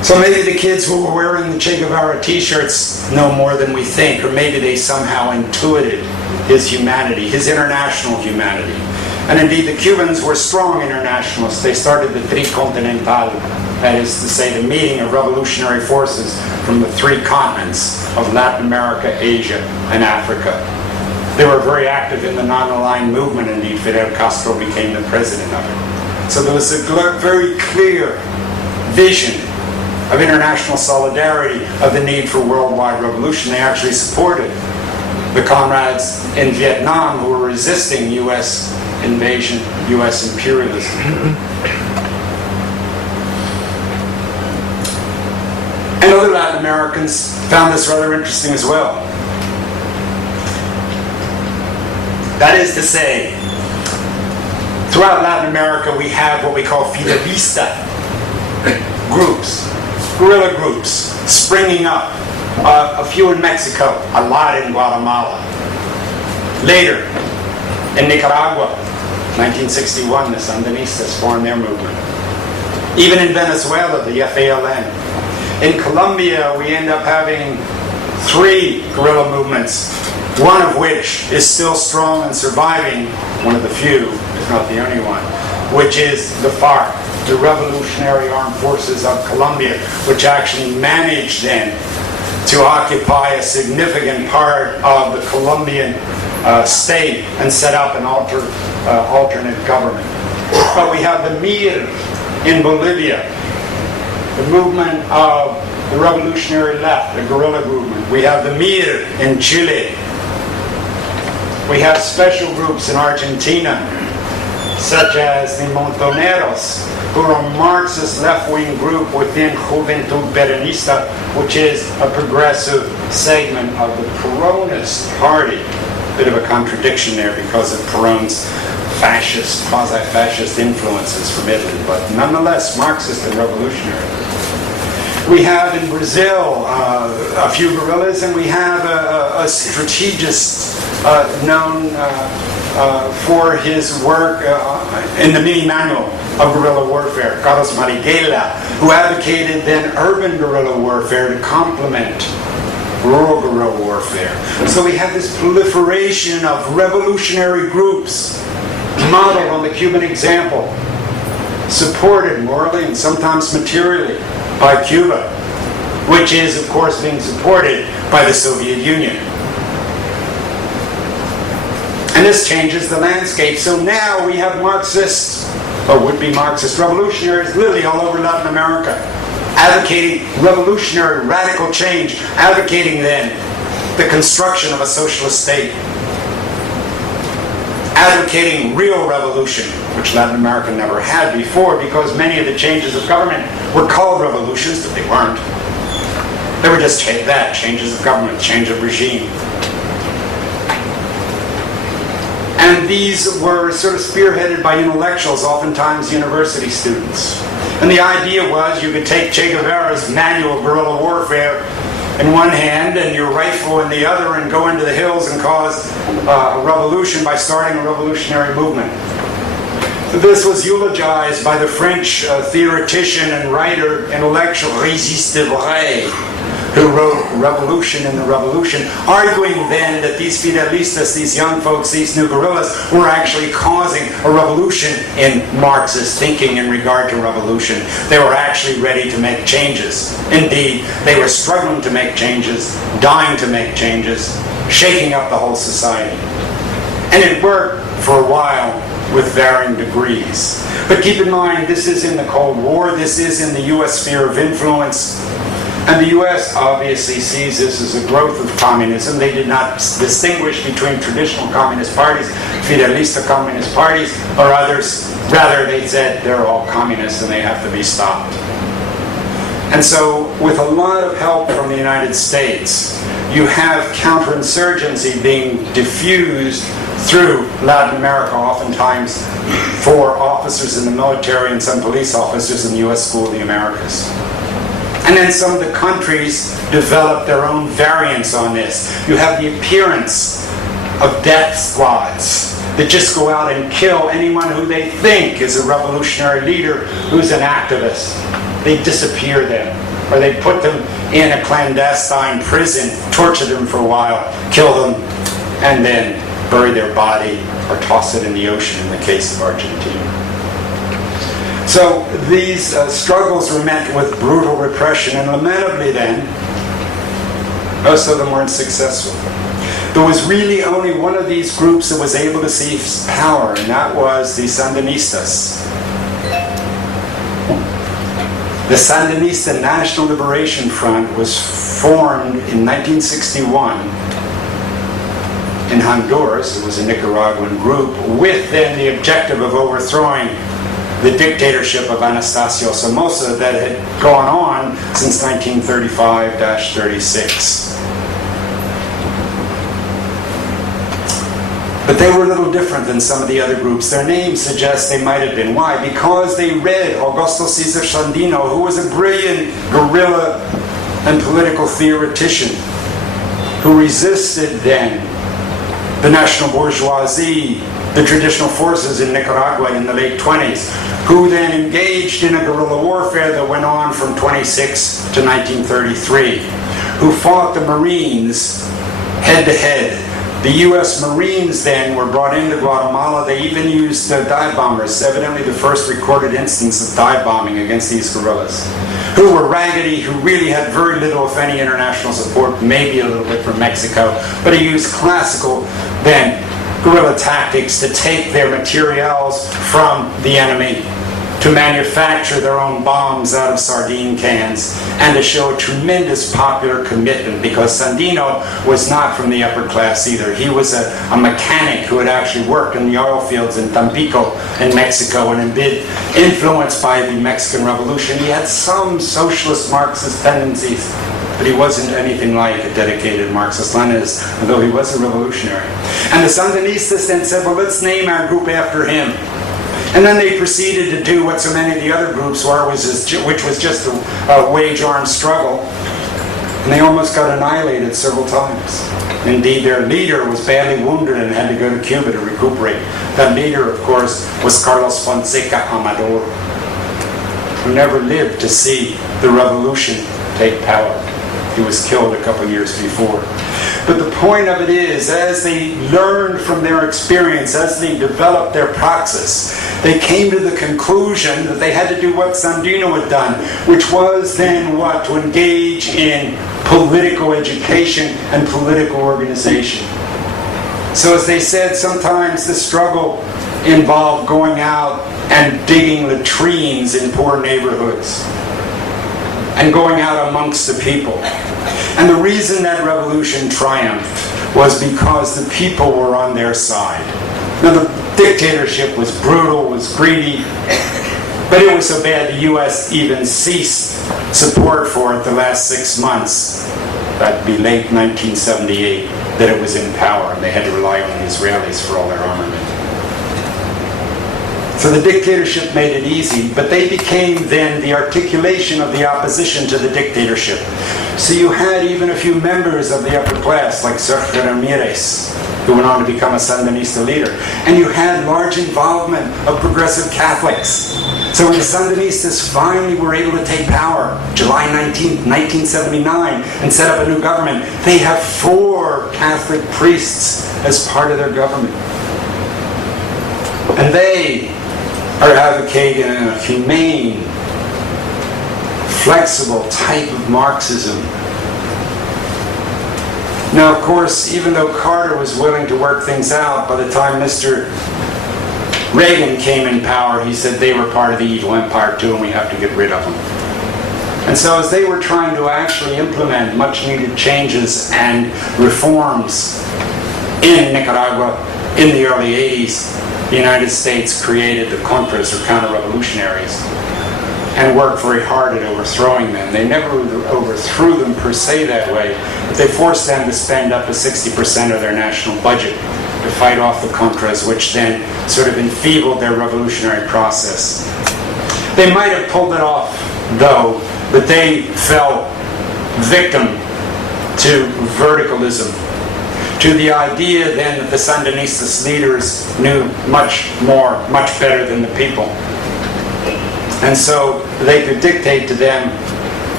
So maybe the kids who were wearing the Che Guevara t-shirts know more than we think, or maybe they somehow intuited his humanity, his international humanity. And indeed, the Cubans were strong internationalists. They started the Tricontinental, that is to say, the meeting of revolutionary forces from the three continents of Latin America, Asia, and Africa. They were very active in the non-aligned movement. Indeed, Fidel Castro became the president of it. So there was a very clear vision of international solidarity, of the need for worldwide revolution. They actually supported the comrades in Vietnam who were resisting U.S. invasion, U.S. imperialism. And other Latin Americans found this rather interesting as well. That is to say, throughout Latin America we have what we call Fidelista groups, guerrilla groups, springing up. A few in Mexico, a lot in Guatemala. Later, in Nicaragua, 1961, the Sandinistas formed their movement. Even in Venezuela, the FALN. In Colombia, we end up having 3 guerrilla movements, one of which is still strong and surviving, one of the few, if not the only one, which is the FARC, the Revolutionary Armed Forces of Colombia, which actually managed then to occupy a significant part of the Colombian state and set up an alternate government. But we have the MIR in Bolivia, the movement of the revolutionary left, the guerrilla movement. We have the MIR in Chile. We have special groups in Argentina, such as the Montoneros, who are a Marxist left-wing group within Juventud Peronista, which is a progressive segment of the Peronist party. Bit of a contradiction there because of Peron's fascist, quasi-fascist influences from Italy, but nonetheless Marxist and revolutionary. We have in Brazil a few guerrillas, and we have a strategist known for his work in the mini manual of guerrilla warfare, Carlos Marighella, who advocated then urban guerrilla warfare to complement rural guerrilla warfare. So we have this proliferation of revolutionary groups modeled on the Cuban example, supported morally and sometimes materially by Cuba, which is of course being supported by the Soviet Union. And this changes the landscape. So now we have Marxists, or would-be Marxist revolutionaries, literally all over Latin America, advocating revolutionary, radical change, advocating then the construction of a socialist state, advocating real revolution, which Latin America never had before, because many of the changes of government were called revolutions, but they weren't. They were just that, changes of government, change of regime. And these were sort of spearheaded by intellectuals, oftentimes university students. And the idea was you could take Che Guevara's manual of guerrilla warfare in one hand and your rifle in the other and go into the hills and cause a revolution by starting a revolutionary movement. This was eulogized by the French theoretician and writer, intellectual Rajeshwar, who wrote Revolution in the Revolution, arguing then that these Fidelistas, these young folks, these new guerrillas, were actually causing a revolution in Marxist thinking in regard to revolution. They were actually ready to make changes. Indeed, they were struggling to make changes, dying to make changes, shaking up the whole society. And it worked for a while with varying degrees. But keep in mind, this is in the Cold War, this is in the U.S. sphere of influence. And the U.S. obviously sees this as a growth of communism. They did not distinguish between traditional communist parties, Fidelista communist parties, or others. Rather, they said they're all communists and they have to be stopped. And so, with a lot of help from the United States, you have counterinsurgency being diffused through Latin America, oftentimes for officers in the military and some police officers in the U.S. School of the Americas. And then some of the countries develop their own variants on this. You have the appearance of death squads that just go out and kill anyone who they think is a revolutionary leader who's an activist. They disappear them. or they'd put them in a clandestine prison, torture them for a while, kill them, and then bury their body or toss it in the ocean in the case of Argentina. So these struggles were met with brutal repression, and lamentably then, most of them weren't successful. There was really only one of these groups that was able to seize power, and that was the Sandinistas. The Sandinista National Liberation Front was formed in 1961 in Honduras. It was a Nicaraguan group with then the objective of overthrowing the dictatorship of Anastasio Somoza that had gone on since 1935-36. But they were a little different than some of the other groups. Their names suggest they might have been. Why? Because they read Augusto Cesar Sandino, who was a brilliant guerrilla and political theoretician who resisted then the national bourgeoisie, the traditional forces in Nicaragua in the late 20s, who then engaged in a guerrilla warfare that went on from 26 to 1933, who fought the Marines head-to-head. The U.S. Marines then were brought into Guatemala. They even used dive bombers, evidently the first recorded instance of dive bombing against these guerrillas, who were raggedy, who really had very little, if any, international support, maybe a little bit from Mexico, but he used classical, then, guerrilla tactics to take their materials from the enemy, to manufacture their own bombs out of sardine cans, and to show a tremendous popular commitment, because Sandino was not from the upper class either. He was a mechanic who had actually worked in the oil fields in Tampico in Mexico and had been influenced by the Mexican Revolution. He had some socialist Marxist tendencies, but he wasn't anything like a dedicated Marxist-Leninist, although he was a revolutionary. And the Sandinistas then said, well, let's name our group after him. And then they proceeded to do what so many of the other groups were, which was just a wage-armed struggle. And they almost got annihilated several times. Indeed, their leader was badly wounded and had to go to Cuba to recuperate. That leader, of course, was Carlos Fonseca Amador, who never lived to see the revolution take power. He was killed a couple years before. But the point of it is, as they learned from their experience, as they developed their praxis, they came to the conclusion that they had to do what Sandino had done, which was then what? To engage in political education and political organization. So as they said, sometimes the struggle involved going out and digging latrines in poor neighborhoods and going out amongst the people. And the reason that revolution triumphed was because the people were on their side. Now, the dictatorship was brutal, was greedy, but it was so bad the U.S. even ceased support for it the last 6 months. That'd be late 1978 that it was in power, and they had to rely on the Israelis for all their armament. So the dictatorship made it easy, but they became then the articulation of the opposition to the dictatorship. So you had even a few members of the upper class, like Sergio Ramirez, who went on to become a Sandinista leader. And you had large involvement of progressive Catholics. So when the Sandinistas finally were able to take power, July 19th, 1979, and set up a new government, they have 4 Catholic priests as part of their government. And they are advocating a humane, flexible type of Marxism. Now, of course, even though Carter was willing to work things out, by the time Mr. Reagan came in power, he said they were part of the evil empire too, and we have to get rid of them. And so as they were trying to actually implement much needed changes and reforms in Nicaragua in the early 80s, the United States created the Contras, or counter-revolutionaries, and worked very hard at overthrowing them. They never overthrew them per se that way, but they forced them to spend up to 60% of their national budget to fight off the Contras, which then sort of enfeebled their revolutionary process. They might have pulled it off, though, but they fell victim to verticalism, to the idea then that the Sandinistas leaders knew much better than the people. And so they could dictate to them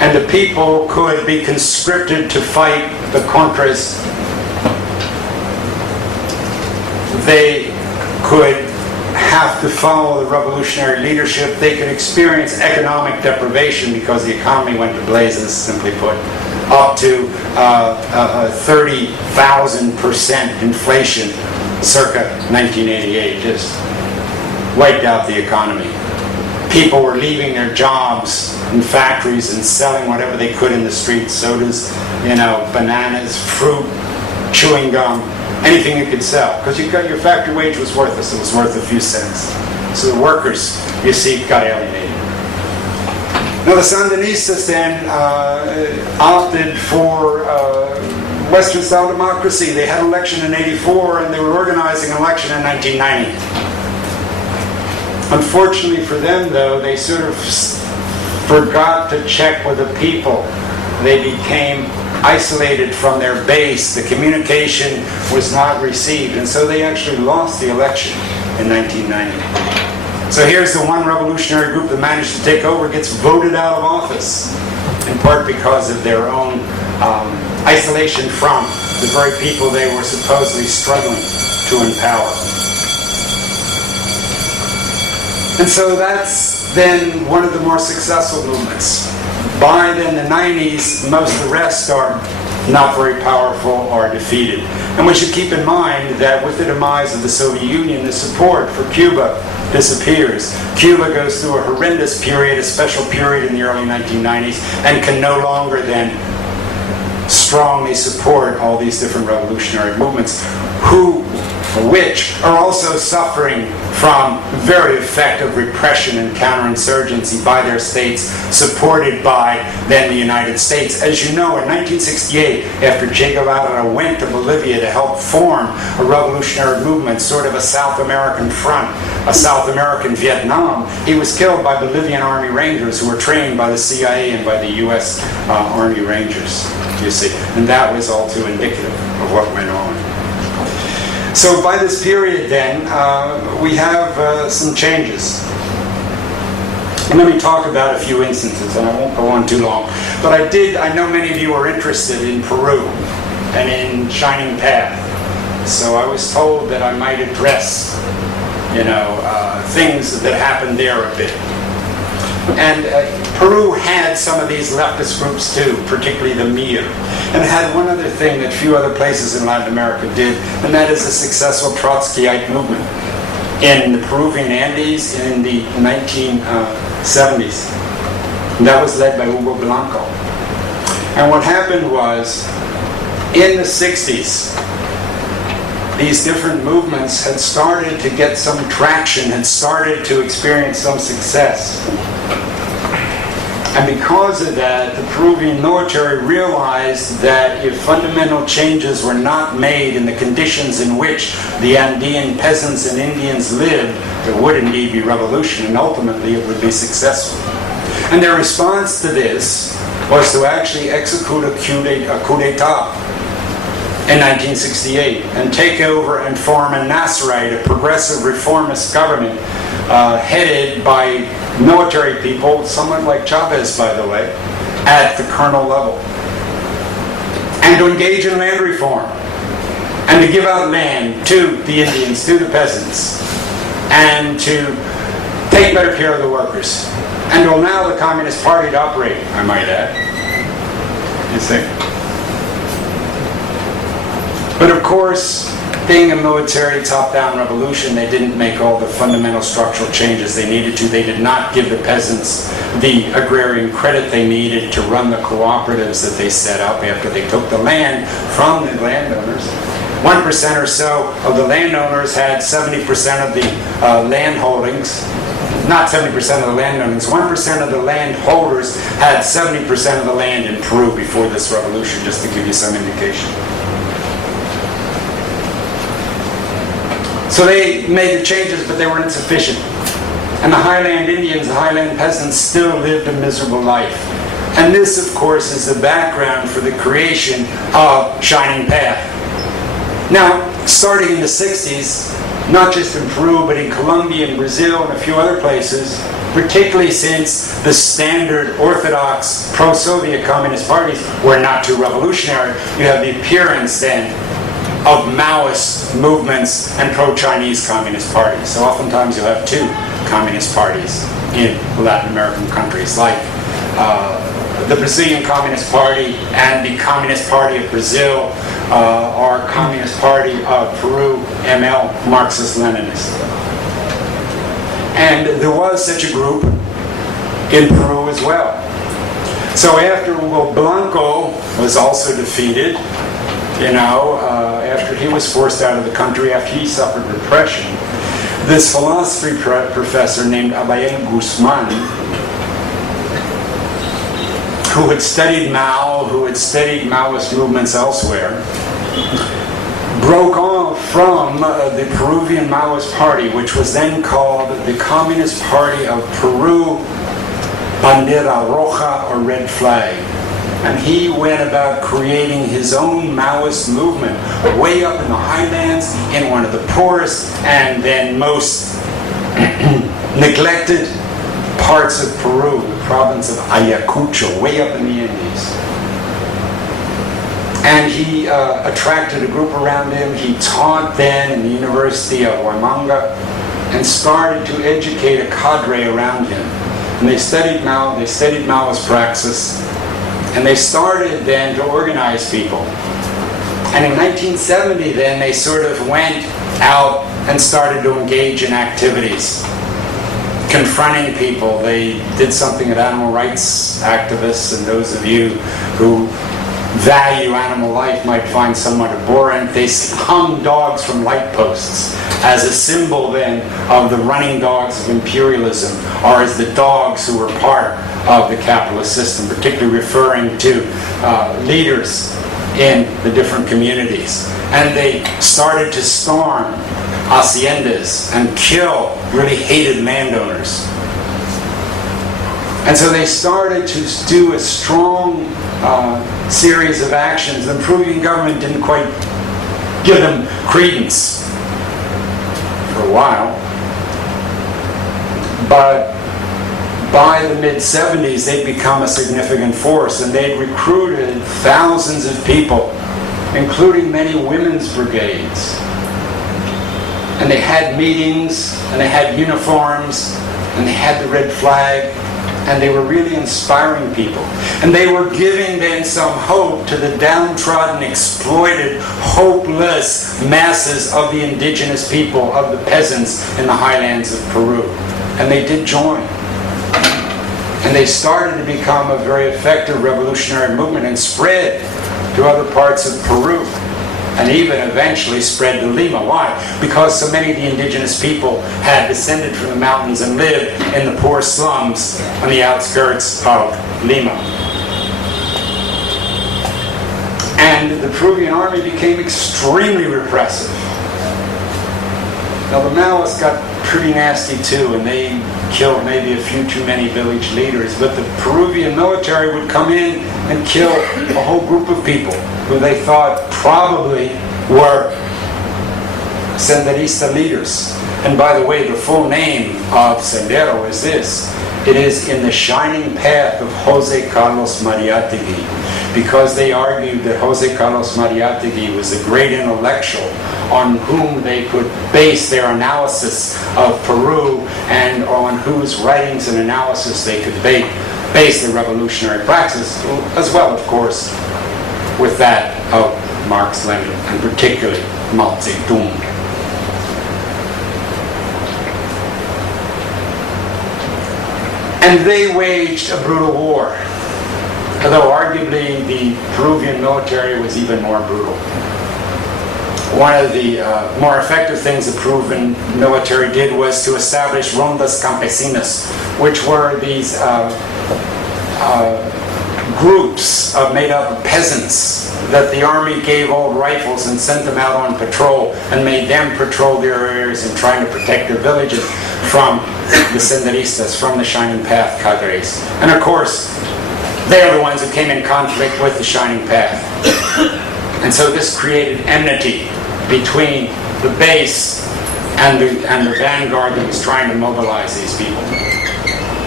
and the people could be conscripted to fight the Contras. They could have to follow the revolutionary leadership. They could experience economic deprivation because the economy went to blazes, simply put, up to 30,000% inflation circa 1988. Just wiped out the economy. People were leaving their jobs in factories and selling whatever they could in the streets, sodas, bananas, fruit, chewing gum, anything you could sell, because your factory wage was worthless. It was worth a few cents. So the workers, you see, got alienated. Now the Sandinistas then opted for Western-style democracy. They had an election in '84, and they were organizing an election in 1990. Unfortunately for them, though, they sort of forgot to check with the people. They became isolated from their base. The communication was not received, and so they actually lost the election in 1990. So here's the one revolutionary group that managed to take over, gets voted out of office, in part because of their own isolation from the very people they were supposedly struggling to empower. And so that's then one of the more successful movements. By then the 90s, most of the rest are not very powerful or defeated. And we should keep in mind that with the demise of the Soviet Union, the support for Cuba disappears. Cuba goes through a horrendous period, a special period in the early 1990s, and can no longer then strongly support all these different revolutionary movements, which are also suffering from very effective repression and counterinsurgency by their states, supported by then the United States. As you know, in 1968, after Che Guevara went to Bolivia to help form a revolutionary movement, sort of a South American front, a South American Vietnam, he was killed by Bolivian Army Rangers who were trained by the CIA and by the U.S. Army Rangers, you see. And that was all too indicative of what went on. So by this period then, we have some changes. And let me talk about a few instances, and I won't go on too long. But I know many of you are interested in Peru and in Shining Path. So I was told that I might address, things that happened there a bit. And Peru had some of these leftist groups too, particularly the MIR. And it had one other thing that few other places in Latin America did, and that is a successful Trotskyite movement in the Peruvian Andes in the 1970s. And that was led by Hugo Blanco. And what happened was, in the 60s, these different movements had started to get some traction, had started to experience some success. And because of that, the Peruvian military realized that if fundamental changes were not made in the conditions in which the Andean peasants and Indians lived, there would indeed be revolution, and ultimately it would be successful. And their response to this was to actually execute a coup d'etat in 1968 and take over and form a Nasserite, a progressive reformist government headed by military people, someone like Chavez, by the way, at the colonel level. And to engage in land reform and to give out land to the Indians, to the peasants, and to take better care of the workers, and to allow the Communist Party to operate, I might add. You see? But of course, being a military top-down revolution, they didn't make all the fundamental structural changes they needed to. They did not give the peasants the agrarian credit they needed to run the cooperatives that they set up after they took the land from the landowners. 1% or so of the landowners had 70% of the land holdings. Not 70% of the landowners, 1% of the landholders had 70% of the land in Peru before this revolution, just to give you some indication. So they made the changes, but they were insufficient. And the highland Indians, the highland peasants, still lived a miserable life. And this, of course, is the background for the creation of Shining Path. Now, starting in the 60s, not just in Peru, but in Colombia and Brazil and a few other places, particularly since the standard orthodox pro-Soviet communist parties were not too revolutionary. You have the appearance then of Maoist movements and pro-Chinese communist parties. So oftentimes you have two communist parties in Latin American countries, like the Brazilian Communist Party and the Communist Party of Brazil, or Communist Party of Peru, ML, Marxist-Leninist. And there was such a group in Peru as well. So after Hugo Blanco was also defeated, after he was forced out of the country, after he suffered repression, this philosophy professor named Abael Guzman, who had studied Mao, who had studied Maoist movements elsewhere, broke off from the Peruvian Maoist Party, which was then called the Communist Party of Peru, Bandera Roja, or Red Flag. And he went about creating his own Maoist movement way up in the highlands, in one of the poorest and then most neglected parts of Peru, the province of Ayacucho, way up in the Andes. And he attracted a group around him. He taught then in the University of Huamanga and started to educate a cadre around him. And they studied Mao, they studied Maoist praxis, and they started then to organize people. And in 1970 then they sort of went out and started to engage in activities, confronting people. They did something that animal rights activists and those of you who value animal life might find somewhat abhorrent. They hung dogs from light posts as a symbol then of the running dogs of imperialism, or as the dogs who were part of the capitalist system, particularly referring to leaders in the different communities. And they started to storm haciendas and kill really hated landowners. And so they started to do a strong series of actions. The Peruvian government didn't quite give them credence for a while. But by the mid-70s, they'd become a significant force, and they'd recruited thousands of people, including many women's brigades. And they had meetings, and they had uniforms, and they had the red flag, and they were really inspiring people. And they were giving then some hope to the downtrodden, exploited, hopeless masses of the indigenous people, of the peasants in the highlands of Peru. And they did join. And they started to become a very effective revolutionary movement and spread to other parts of Peru, and even eventually spread to Lima. Why? Because so many of the indigenous people had descended from the mountains and lived in the poor slums on the outskirts of Lima. And the Peruvian army became extremely repressive. Now the Maoists got pretty nasty too, and they killed maybe a few too many village leaders, but the Peruvian military would come in and kill a whole group of people who they thought probably were Senderista leaders. And by the way, the full name of Sendero is this. It is In the Shining Path of Jose Carlos Mariátegui, because they argued that Jose Carlos Mariátegui was a great intellectual on whom they could base their analysis of Peru, and on whose writings and analysis they could base their revolutionary praxis, as well, of course, with that of Marx, Lenin, and particularly Mao Zedong. And they waged a brutal war, although arguably the Peruvian military was even more brutal. One of the more effective things the Peruvian military did was to establish rondas campesinas, which were these groups made up of peasants that the army gave old rifles and sent them out on patrol and made them patrol their areas and trying to protect their villages from the Senderistas, from the Shining Path cadres. And of course, they are the ones who came in conflict with the Shining Path. And so this created enmity between the base and the vanguard that was trying to mobilize these people.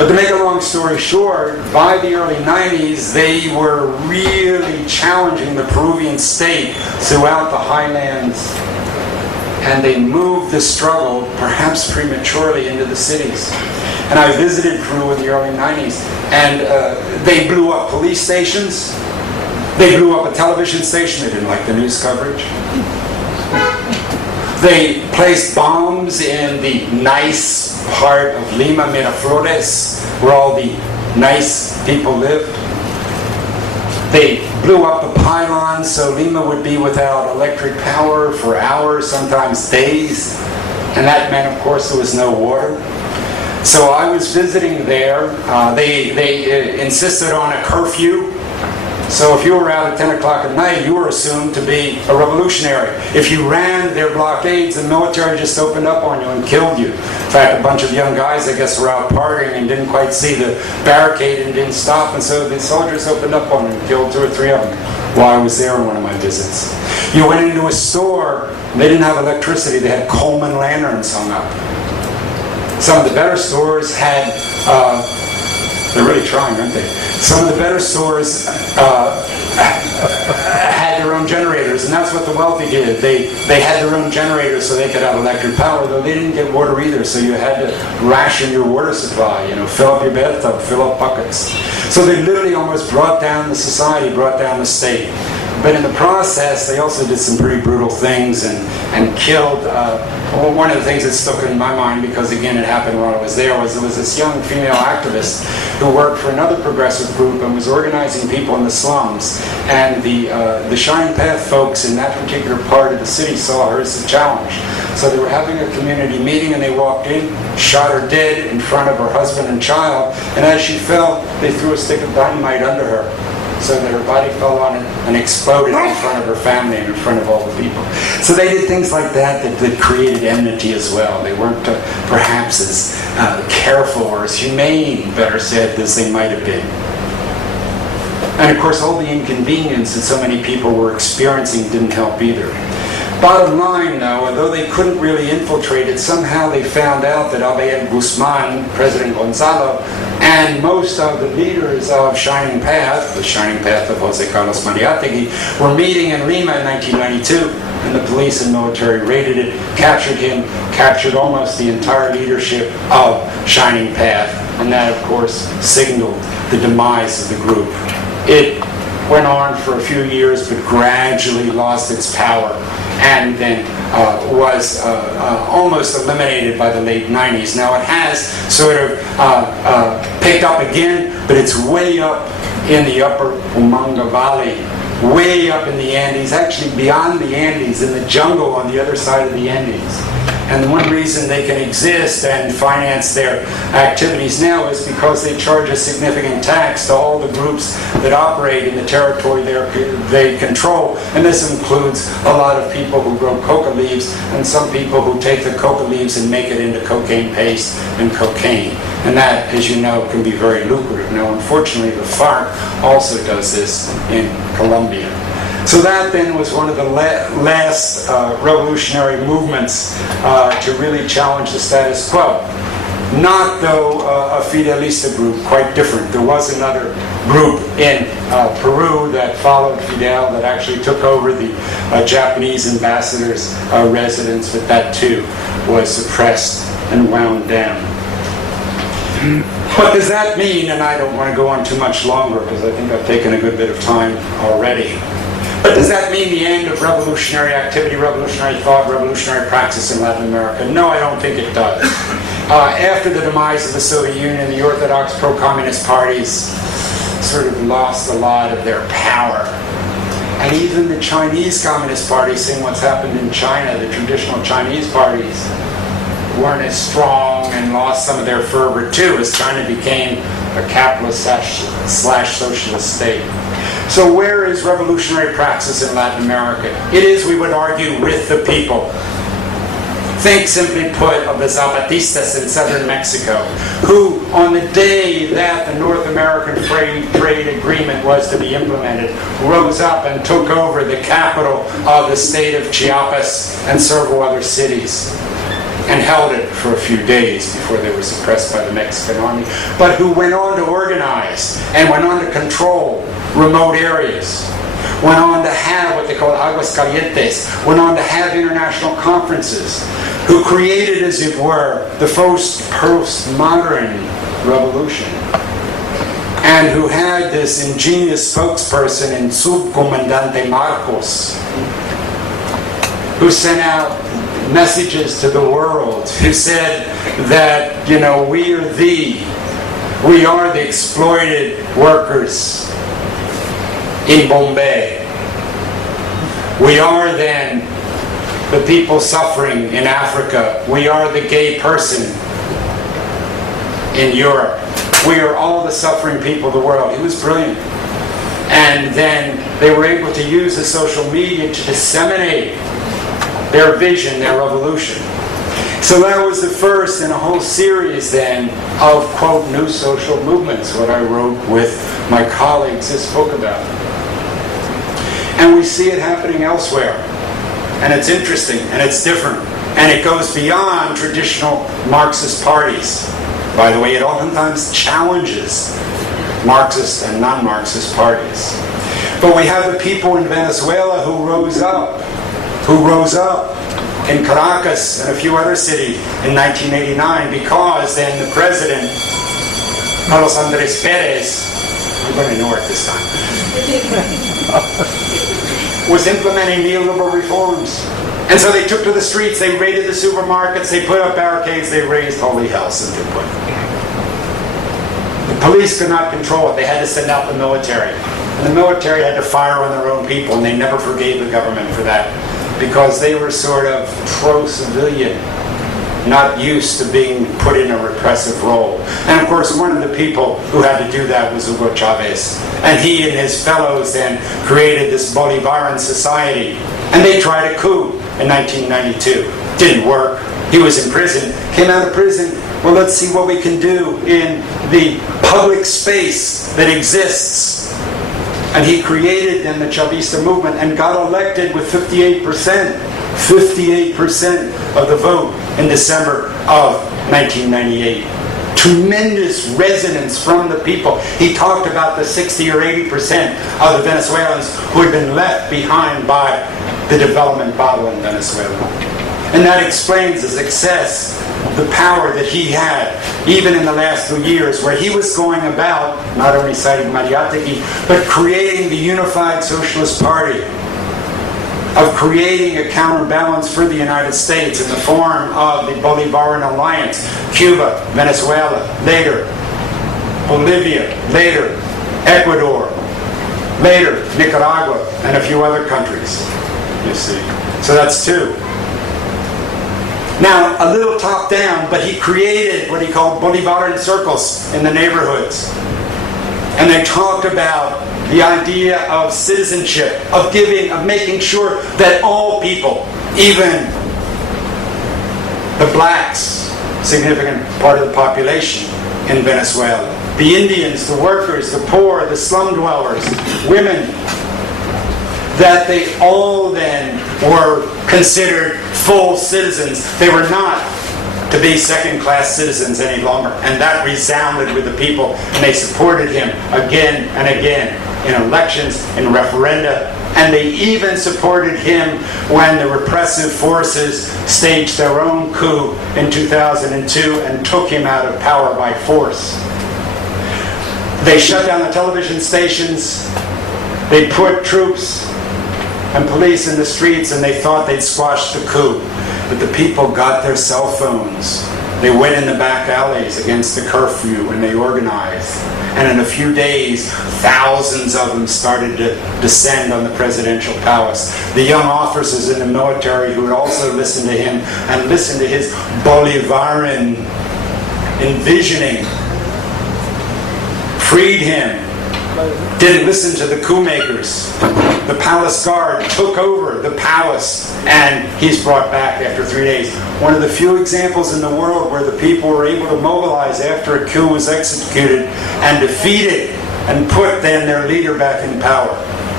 But to make a long story short, by the early 90s, they were really challenging the Peruvian state throughout the highlands. And they moved the struggle, perhaps prematurely, into the cities. And I visited Peru in the early 90s, and they blew up police stations. They blew up a television station. They didn't like the news coverage. They placed bombs in the nice part of Lima, Miraflores, where all the nice people lived. They blew up the pylons so Lima would be without electric power for hours, sometimes days. And that meant, of course, there was no water. So I was visiting there. They insisted on a curfew. So if you were out at 10 o'clock at night, you were assumed to be a revolutionary. If you ran their blockades, the military just opened up on you and killed you. In fact, a bunch of young guys, I guess, were out partying and didn't quite see the barricade and didn't stop. And so the soldiers opened up on them and killed 2 or 3 of them while I was there on one of my visits. You went into a store, they didn't have electricity. They had Coleman lanterns hung up. Some of the better stores had... they're really trying, aren't they? Some of the better stores had their own generators, and that's what the wealthy did. They had their own generators so they could have electric power, though they didn't get water either, so you had to ration your water supply, fill up your bathtub, fill up buckets. So they literally almost brought down the society, brought down the state. But in the process, they also did some pretty brutal things and killed. One of the things that stuck in my mind, because again it happened while I was there, was there was this young female activist who worked for another progressive group and was organizing people in the slums. And the Shining Path folks in that particular part of the city saw her as a challenge. So they were having a community meeting and they walked in, shot her dead in front of her husband and child, and as she fell, they threw a stick of dynamite under her, so that her body fell on it and exploded in front of her family and in front of all the people. So they did things like that created enmity as well. They weren't perhaps as careful or as humane, better said, as they might have been. And of course, all the inconvenience that so many people were experiencing didn't help either. Bottom line, though, although they couldn't really infiltrate it, somehow they found out that Abel Guzman, President Gonzalo, and most of the leaders of Shining Path, the Shining Path of Jose Carlos Mariátegui, were meeting in Lima in 1992, and the police and military raided it, captured him, captured almost the entire leadership of Shining Path, and that, of course, signaled the demise of the group. It went on for a few years, but gradually lost its power, and then was almost eliminated by the late 90s. Now it has sort of picked up again, but it's way up in the upper Umanga Valley, way up in the Andes, actually beyond the Andes, in the jungle on the other side of the Andes. And the one reason they can exist and finance their activities now is because they charge a significant tax to all the groups that operate in the territory they control. And this includes a lot of people who grow coca leaves and some people who take the coca leaves and make it into cocaine paste and cocaine. And that, as you know, can be very lucrative. Now, unfortunately, the FARC also does this in Colombia. So that then was one of the last revolutionary movements to really challenge the status quo. Not, though, a Fidelista group, quite different. There was another group in Peru that followed Fidel that actually took over the Japanese ambassador's residence, but that too was suppressed and wound down. What does that mean? And I don't want to go on too much longer because I think I've taken a good bit of time already. But does that mean the end of revolutionary activity, revolutionary thought, revolutionary practice in Latin America? No, I don't think it does. After the demise of the Soviet Union, the orthodox pro-communist parties sort of lost a lot of their power. And even the Chinese Communist Party, seeing what's happened in China, the traditional Chinese parties weren't as strong and lost some of their fervor too as China became a capitalist slash socialist state. So where is revolutionary praxis in Latin America? It is, we would argue, with the people. Think, simply put, of the Zapatistas in southern Mexico, who, on the day that the North American Free Trade Agreement was to be implemented, rose up and took over the capital of the state of Chiapas and several other cities. and held it for a few days before they were suppressed by the Mexican army, but who went on to organize and went on to control remote areas, went on to have what they call aguas calientes, went on to have international conferences, who created, as it were, the first postmodern revolution, and who had this ingenious spokesperson in Subcomandante Marcos, who sent out messages to the world, who said that, we are the exploited workers in Bombay. We are then the people suffering in Africa. We are the gay person in Europe. We are all the suffering people of the world. He was brilliant. And then they were able to use the social media to disseminate their vision, their revolution. So that was the first in a whole series then of, quote, new social movements, what I wrote with my colleagues this book about. And we see it happening elsewhere. And it's interesting, and it's different. And it goes beyond traditional Marxist parties. By the way, it oftentimes challenges Marxist and non-Marxist parties. But we have the people in Venezuela who rose up in Caracas and a few other cities in 1989, because then the president, Carlos Andrés Pérez, I'm going to ignore it this time, was implementing neoliberal reforms. And so they took to the streets, they raided the supermarkets, they put up barricades, they raised holy hell, simply put. The police could not control it, they had to send out the military. And the military had to fire on their own people, and they never forgave the government for that, because they were sort of pro-civilian, not used to being put in a repressive role. And of course, one of the people who had to do that was Hugo Chavez. And he and his fellows then created this Bolivaran society. And they tried a coup in 1992. Didn't work. He was in prison. Came out of prison. Well, let's see what we can do in the public space that exists. And he created then the Chavista movement and got elected with 58% of the vote in December of 1998. Tremendous resonance from the people. He talked about the 60 or 80% of the Venezuelans who had been left behind by the development model in Venezuela. And that explains the success, the power that he had, even in the last 2 years, where he was going about, not only citing Mariátegui, but creating the unified Socialist Party, of creating a counterbalance for the United States in the form of the Bolivaran Alliance, Cuba, Venezuela, later, Bolivia, later, Ecuador, later, Nicaragua, and a few other countries, you see. So that's two. Now, a little top-down, but he created what he called Bolivaran circles in the neighborhoods. And they talked about the idea of citizenship, of giving, of making sure that all people, even the blacks, significant part of the population in Venezuela, the Indians, the workers, the poor, the slum dwellers, women, that they all then were considered full citizens. They were not to be second-class citizens any longer. And that resounded with the people, and they supported him again and again in elections, in referenda, and they even supported him when the repressive forces staged their own coup in 2002 and took him out of power by force. They shut down the television stations, they put troops and police in the streets, and they thought they'd squash the coup. But the people got their cell phones. They went in the back alleys against the curfew and they organized. And in a few days, thousands of them started to descend on the presidential palace. The young officers in the military who had also listened to him and listened to his Bolivaran envisioning freed him. Didn't listen to the coup makers. The palace guard took over the palace, and he's brought back after 3 days. One of the few examples in the world where the people were able to mobilize after a coup was executed and defeated and put then their leader back in power.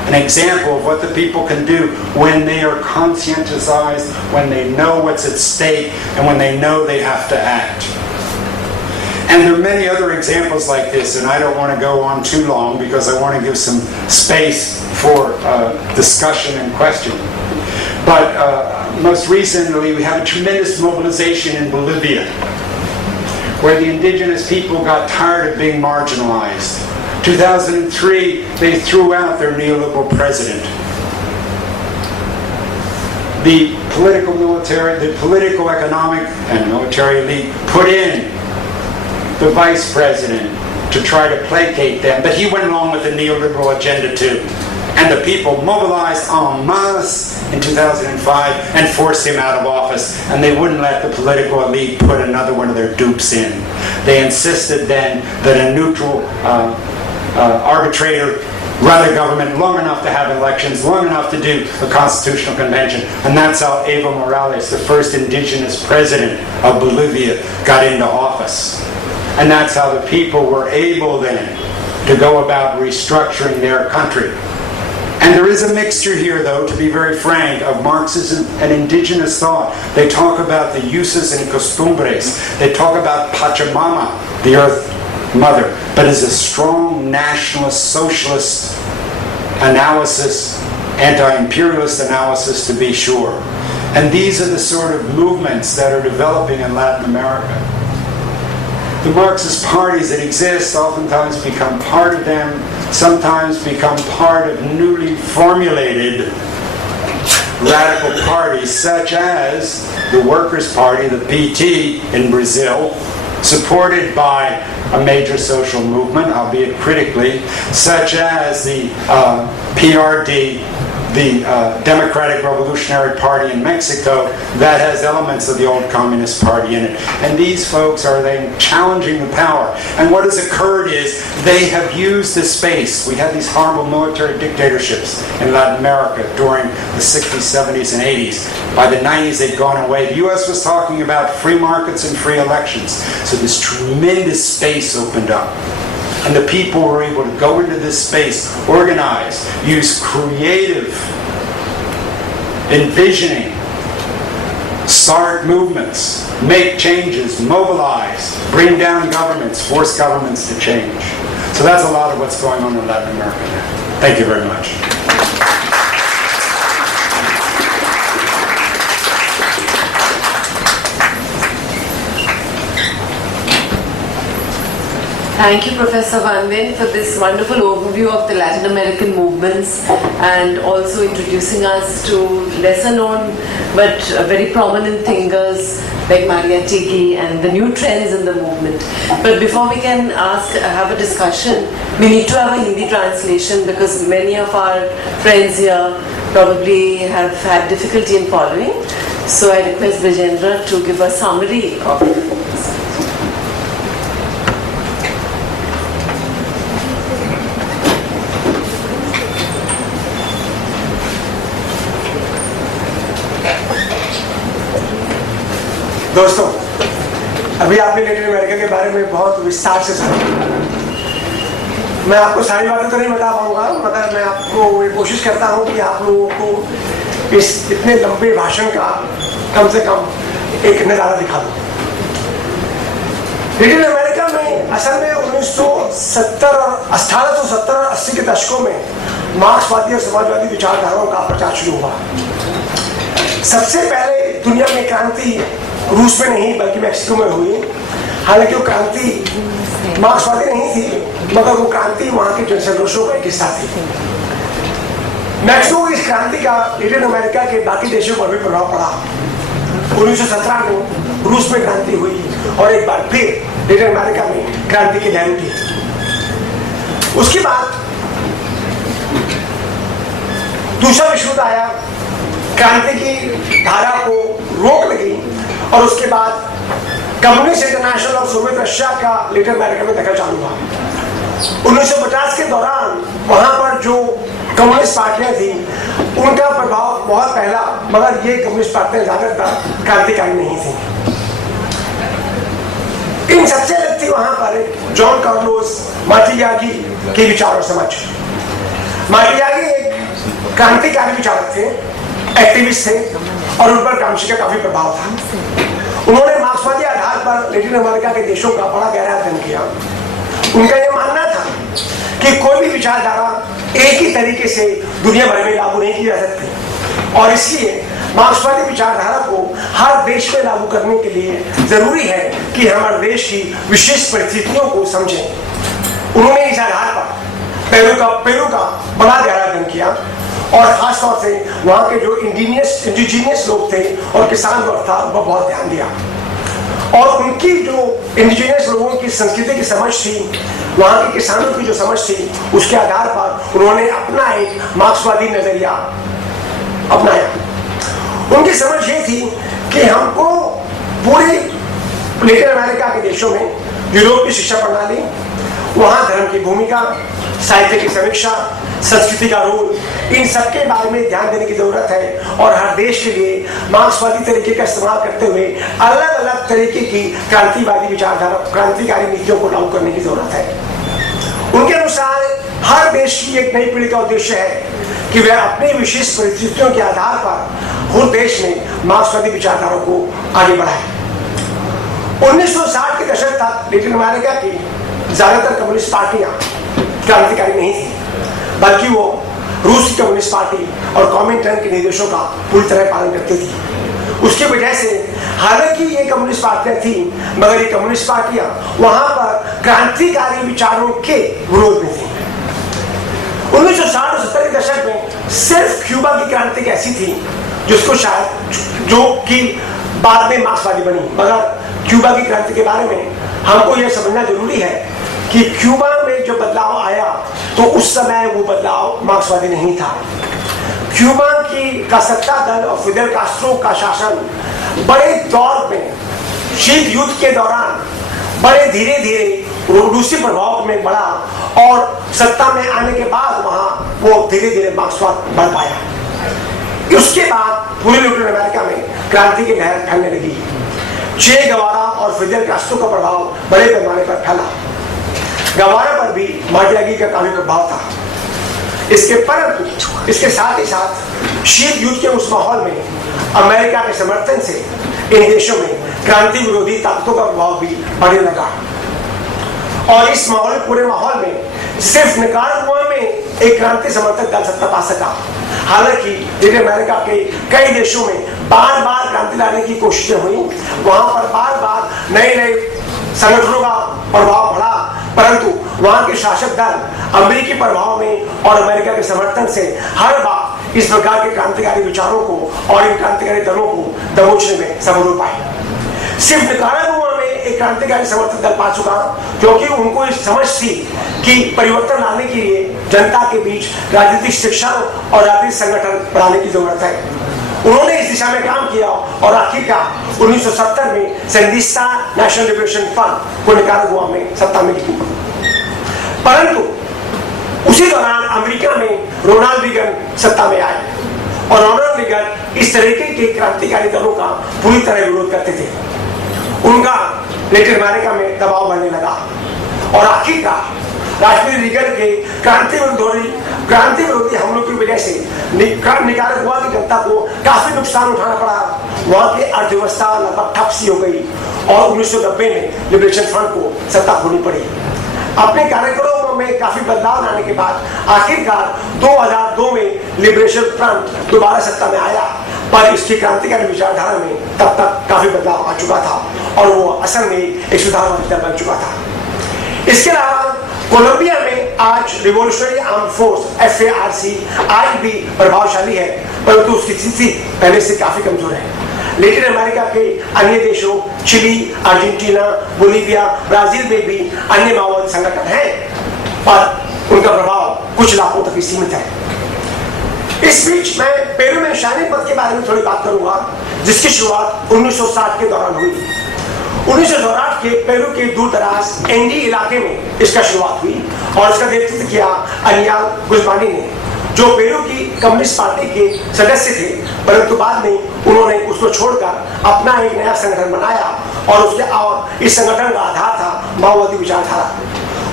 an example of what the people can do when they are conscientized, when they know what's at stake, and when they know they have to act. And there are many other examples like this, and I don't want to go on too long because I want to give some space for discussion and question. But most recently, we have a tremendous mobilization in Bolivia, where the indigenous people got tired of being marginalized. 2003, they threw out their neoliberal president. The political, military, the political, economic, and military elite put in the vice president to try to placate them, but he went along with the neoliberal agenda too. And the people mobilized en masse in 2005 and forced him out of office, and they wouldn't let the political elite put another one of their dupes in. They insisted then that a neutral arbitrator run the government long enough to have elections, long enough to do a constitutional convention. And that's how Evo Morales, the first indigenous president of Bolivia, got into office. And that's how the people were able then to go about restructuring their country. And there is a mixture here, though, to be very frank, of Marxism and indigenous thought. They talk about the usos and costumbres. They talk about Pachamama, the earth mother, but as a strong nationalist, socialist analysis, anti-imperialist analysis, to be sure. And these are the sort of movements that are developing in Latin America. The Marxist parties that exist oftentimes become part of them, sometimes become part of newly formulated radical parties, such as the Workers' Party, the PT in Brazil, supported by a major social movement, albeit critically, such as the PRD, the Democratic Revolutionary Party in Mexico, that has elements of the old Communist Party in it. And these folks are then challenging the power. And what has occurred is they have used this space. We had these horrible military dictatorships in Latin America during the 60s, 70s, and 80s. By the 90s, they'd gone away. The US was talking about free markets and free elections. So this tremendous space opened up. And the people were able to go into this space, organize, use creative envisioning, start movements, make changes, mobilize, bring down governments, force governments to change. So that's a lot of what's going on in Latin America now. Thank you very much. Thank you, Professor Vanden, for this wonderful overview of the Latin American movements and also introducing us to lesser known but very prominent thinkers like Maria Tigui and the new trends in the movement. But before we can have a discussion, we need to have a Hindi translation because many of our friends here probably have had difficulty in following. So I request Vijendra to give a summary of दोस्तों, अभी आपने Latin America के बारे में बहुत विस्तार से सुना। मैं आपको सारी बातें तो नहीं बता पाऊंगा, मगर मैं आपको ये कोशिश करता हूँ कि आप लोगों को इस इतने लंबे भाषण का कम से कम एक नज़ारा दिखा दूँ। लैटिन अमेरिका में असल में 1970 और 1870 और 80 के दशकों में मार्क्सवादी और समाजवादी विचारधाराओं का प्रचार शुरू हुआ। सबसे पहले दुनिया में क्रांति रूस में नहीं बल्कि मैक्सिको में हुई। हालांकि वो क्रांति मार्क्सवादी नहीं थी, मगर वो क्रांति वहाँ के जनसंघर्षों का एक हिस्सा थी। मैक्सिको की इस क्रांति का लैटिन अमेरिका के बाकी देशों पर भी प्रभाव पड़ा। 1917 को रूस में क्रांति हुई और एक बार फिर लैटिन अमेरिका में क्रांति की लहर उठी। उसके बाद दूसरा विश्व युद्ध आया, क्रांति की धारा को रोक लगी और उसके बाद कम्युनिस्ट इंटरनेशनल और सोवियत रशिया का लैटिन अमेरिका में दखल चालू हुआ। 1950 के दौरान वहां पर जो कम्युनिस्ट पार्टियां थी उनका प्रभाव बहुत पहला, मगर ये कम्युनिस्ट पार्टियां ज्यादातर क्रांतिकारी नहीं थी। इन सबसे अलग थी वहां पर जॉन कार्लोस मार्टियागी के विचार और समझ। मार्टियागी एक क्रांतिकारी विचारक थे, एक्टिविस्ट थे और उन पर गांधी का काफी प्रभाव था। उन्होंने मार्क्सवादी आधार पर लैटिन अमेरिका के देशों का बड़ा गहरा अध्ययन किया। उनका यह मानना था कि कोई भी विचारधारा एक ही तरीके से दुनिया भर में लागू नहीं की जा सकती और इसलिए मार्क्सवादी विचारधारा को हर देश में लागू करने के लिए जरूरी है कि हमारे देश की विशेष परिस्थितियों को समझें। उन्होंने इस आधार पर पेरू का बड़ा गहरा अध्ययन किया और खासतौर से वहाँ के जो इंडिजीनियस लोग थे और किसान वर्ग था वह बहुत ध्यान दिया और उनकी जो इंडिजीनियस लोगों की संस्कृति की समझ थी, वहाँ के किसानों की जो समझ थी, उसके आधार पर उन्होंने अपना एक मार्क्सवादी नजरिया अपनाया। उनकी समझ ये थी कि हमको पूरे लैटिन अमेरिका के देशों में यूरोप की शिक्षा प्रणाली, वहाँ धर्म की भूमिका, साहित्य की समीक्षा, संस्कृति का रोल, इन सबके बारे में ध्यान देने की जरूरत है और हर देश के लिए मार्क्सवादी तरीके का इस्तेमाल करते हुए अलग अलग तरीके की क्रांतिवादी विचारधारा, क्रांतिकारी नीतियों को लागू करने की जरूरत है। उनके अनुसार हर देश की एक नई पीढ़ी का उद्देश्य है कि वह अपनी विशेष परिस्थितियों के आधार पर हर देश में मार्क्सवादी विचारधारा को आगे बढ़ाए। 1960 के दशक तक लैटिन अमेरिका की ज्यादातर कम्युनिस्ट पार्टियां क्रांतिकारी नहीं थी, बल्कि वो रूस की कम्युनिस्ट पार्टी और कॉमिंटन के निर्देशों का पूरी तरह पालन करती थी। उसकी वजह से हालांकि ये कम्युनिस्ट पार्टियां थी, मगर ये कम्युनिस्ट पार्टियां वहां पर क्रांतिकारी विचारों के विरोध में थी। 1960 और 70 के दशक में सिर्फ क्यूबा की क्रांति एक ऐसी थी जिसको शायद जो कि बाद में मार्क्सवादी बनी, मगर क्यूबा की क्रांति के बारे में हमको यह समझना जरूरी है कि क्यूबा में जो बदलाव आया तो उस समय वो बदलाव मार्क्सवादी नहीं था। क्यूबा का सत्ता दल और फिदेल कास्ट्रो का शासन बड़े दौर में शीत युद्ध के दौरान बड़े धीरे धीरे रूसी प्रभाव में बढ़ा और सत्ता में आने के बाद वहां वो धीरे धीरे मार्क्सवाद बढ़ पाया। उसके बाद पूरे लैटिन अमेरिका में क्रांति की लहर फैलने लगी। चे गवारा और फिदेल कास्ट्रो का प्रभाव बड़े पैमाने पर फैला। गवारा पर भी मार्ग का काफी प्रभाव था। इसके साथ ही साथ शीत युद्ध के उस माहौल में अमेरिका के समर्थन से इन देशों में क्रांति विरोधी ताकतों का प्रभाव भी बढ़ने लगा और इस पूरे माहौल में सिर्फ निकारागुआ में एक क्रांति समर्थक दल सत्ता पा सका। हालांकि लैटिन अमेरिका के कई देशों में बार बार क्रांति लाने की कोशिशें हुई, वहां पर बार बार नए नए संगठनों का प्रभाव बढ़ा, परंतु वहां के शासक दल अमेरिकी प्रभाव में और अमेरिका के समर्थन से हर बार इस प्रकार के क्रांतिकारी विचारों को और इन क्रांतिकारी दलों को दबोचने में सफल हो पाए। सिर्फ निकारागुआ में एक क्रांतिकारी समर्थक दल पा चुका क्योंकि उनको इस समझ थी कि परिवर्तन लाने के लिए जनता के बीच राजनीतिक शिक्षा और राजनीतिक संगठन बढ़ाने की जरूरत है। उन्होंने इस दिशा में काम किया और आखिरकार 1970 में संदिस्ता नेशनल लिबरेशन फ्रंट को निकारागुआ में सत्ता मिली। परंतु उसी दौरान अमेरिका में रोनाल्ड रीगन सत्ता में आए और रोनाल्ड रीगन इस तरीके के क्रांतिकारी दलों का पूरी तरह विरोध करते थे। उनका लैटिन अमेरिका में दबाव बढ़ने लगा और आखिरकार राष्ट्रपति रीगन के क्रांति विरोधी हमलों की वजह से निकारागुआ की जनता को काफी नुकसान उठाना पड़ा। वहां की अर्थव्यवस्था लगभग ठप सी हो गई और 1990 में लिबरेशन फ्रंट को सत्ता खोनी पड़ी। अपने कार्यक्रमों में काफी बदलाव लाने के बाद आखिरकार 2002 में लिबरेशन फ्रंट दोबारा सत्ता में आया, पर इसकी क्रांतिकारी विचारधारा में तब तक काफी बदलाव आ चुका था और वो असल में एक सुधारवादी दल बन चुका था। इसके अलावा कोलंबिया में आज रिवॉल्यूशनरी आर्म फोर्स FARC आज भी प्रभावशाली है, परंतु उसकी स्थिति पहले से काफी कमजोर है। लैटिन अमेरिका के अन्य देशों चिली, अर्जेंटीना, बोलीविया, ब्राजील में भी अन्य माओवादी संगठन हैं, पर उनका प्रभाव कुछ इलाकों तक ही सीमित है। इस बीच मैं पेरू में शानी पद के बारे में थोड़ी बात करूंगा, जिसकी शुरुआत 1960 के दौरान हुई। 1960 के पेरू के दूर दराज एंडी इलाके में इसका शुरुआत हुई और इसका नेतृत्व किया अनियाल गुजमानी ने, जो पेरू की कम्युनिस्ट पार्टी के सदस्य थे, परंतु बाद में उन्होंने उसको छोड़कर अपना एक नया संगठन बनाया और इस संगठन का आधार था माओवादी विचारधारा।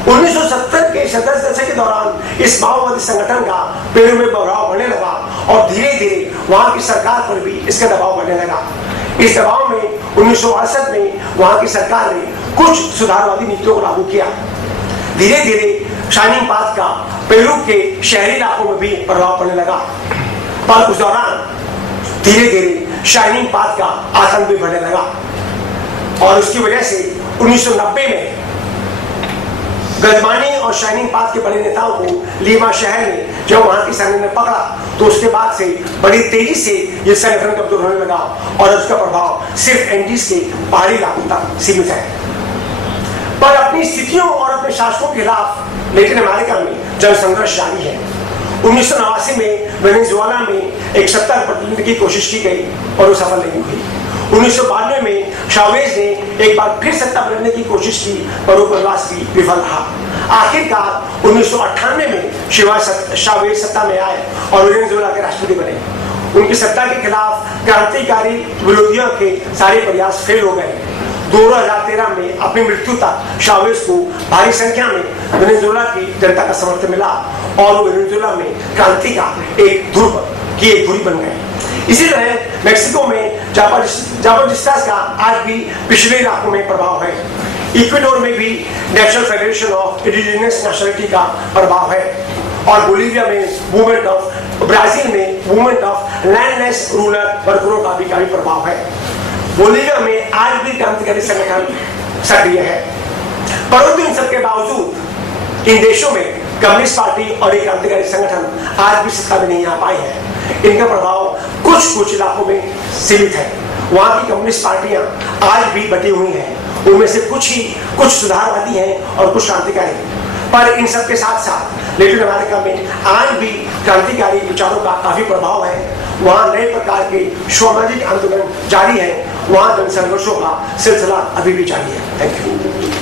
1970 के दशक के दौरान इस माओवादी संगठन का पेरू में प्रभाव बढ़ने लगा और धीरे धीरे वहां की सरकार पर भी इसका दबाव बढ़ने लगा। इस दबाव में 1968 में वहां की सरकार ने कुछ सुधारवादी नीतियों को लागू किया। धीरे धीरे शाइनिंग पाथ का पेरू के शहरी इलाकों में भी प्रभाव पड़ने लगा, पर उस दौरान धीरे धीरे शाइनिंग पाथ का आतंक भी बढ़ने लगा और उसकी वजह से 1990 में गजमानी और शाइनिंग पाथ के बड़े नेताओं को लीमा शहर में जब वहां की सेना ने पकड़ा तो उसके बाद से बड़ी तेजी से ये संगठन कमजोर होने लगा और उसका प्रभाव सिर्फ एंडीज के पहाड़ी इलाकों तक सीमित है। पर अपनी स्थितियों और अपने शासकों के खिलाफ लैटिन अमेरिका में जनसंघर्ष जारी है। 1989 में वेनेजुएला में एक सत्ता प्रतिनिधि की कोशिश की गई और वो सफल नहीं हुई। 1992 में शावेज ने एक बार फिर सत्ता बनाने की कोशिश की पर वो प्रयास भी विफल रहा। आखिरकार 1998 में शावेज सत्ता में आए और वेनेजुएला के राष्ट्रपति बने। उनकी सत्ता के खिलाफ क्रांतिकारी विरोधियों के सारे प्रयास फेल हो गए। 2013 में अपनी मृत्यु तक शावेज को भारी संख्या में वेनेजुएला की जनता का समर्थन मिला और वो वेनेजुएला में क्रांति का एक धुरी बन गए। इसी तरह मेक्सिको में जापानिस्तास का आज भी पिछले इलाकों में प्रभाव है। इक्वेडोर में भी national federation of indigenous nationality का प्रभाव है और बोलिविया में मूवमेंट ऑफ, ब्राजील में मूवमेंट ऑफ लैंडलेस रूरल वर्करों का भी काफी प्रभाव है। बोलिविया में आज भी क्रांतिकारी संगठन सक्रिय है। परंतु इन सबके बावजूद इन देशों में कम्युनिस्ट पार्टी और एक क्रांतिकारी संगठन आज भी सत्ता में नहीं आ पाए हैं। इनका प्रभाव कुछ इलाकों में सीमित है। वहां की कम्युनिस्ट पार्टियां आज भी बटी हुई हैं। उनमें से कुछ सुधारवादी हैं और कुछ क्रांतिकारी। पर इन सब के साथ साथ लैटिन अमेरिका में आज भी क्रांतिकारी विचारों का काफी प्रभाव है। वहां नए प्रकार के सामाजिक आंदोलन जारी है। वहां जनसंघर्षों का सिलसिला अभी भी जारी है। Thank you.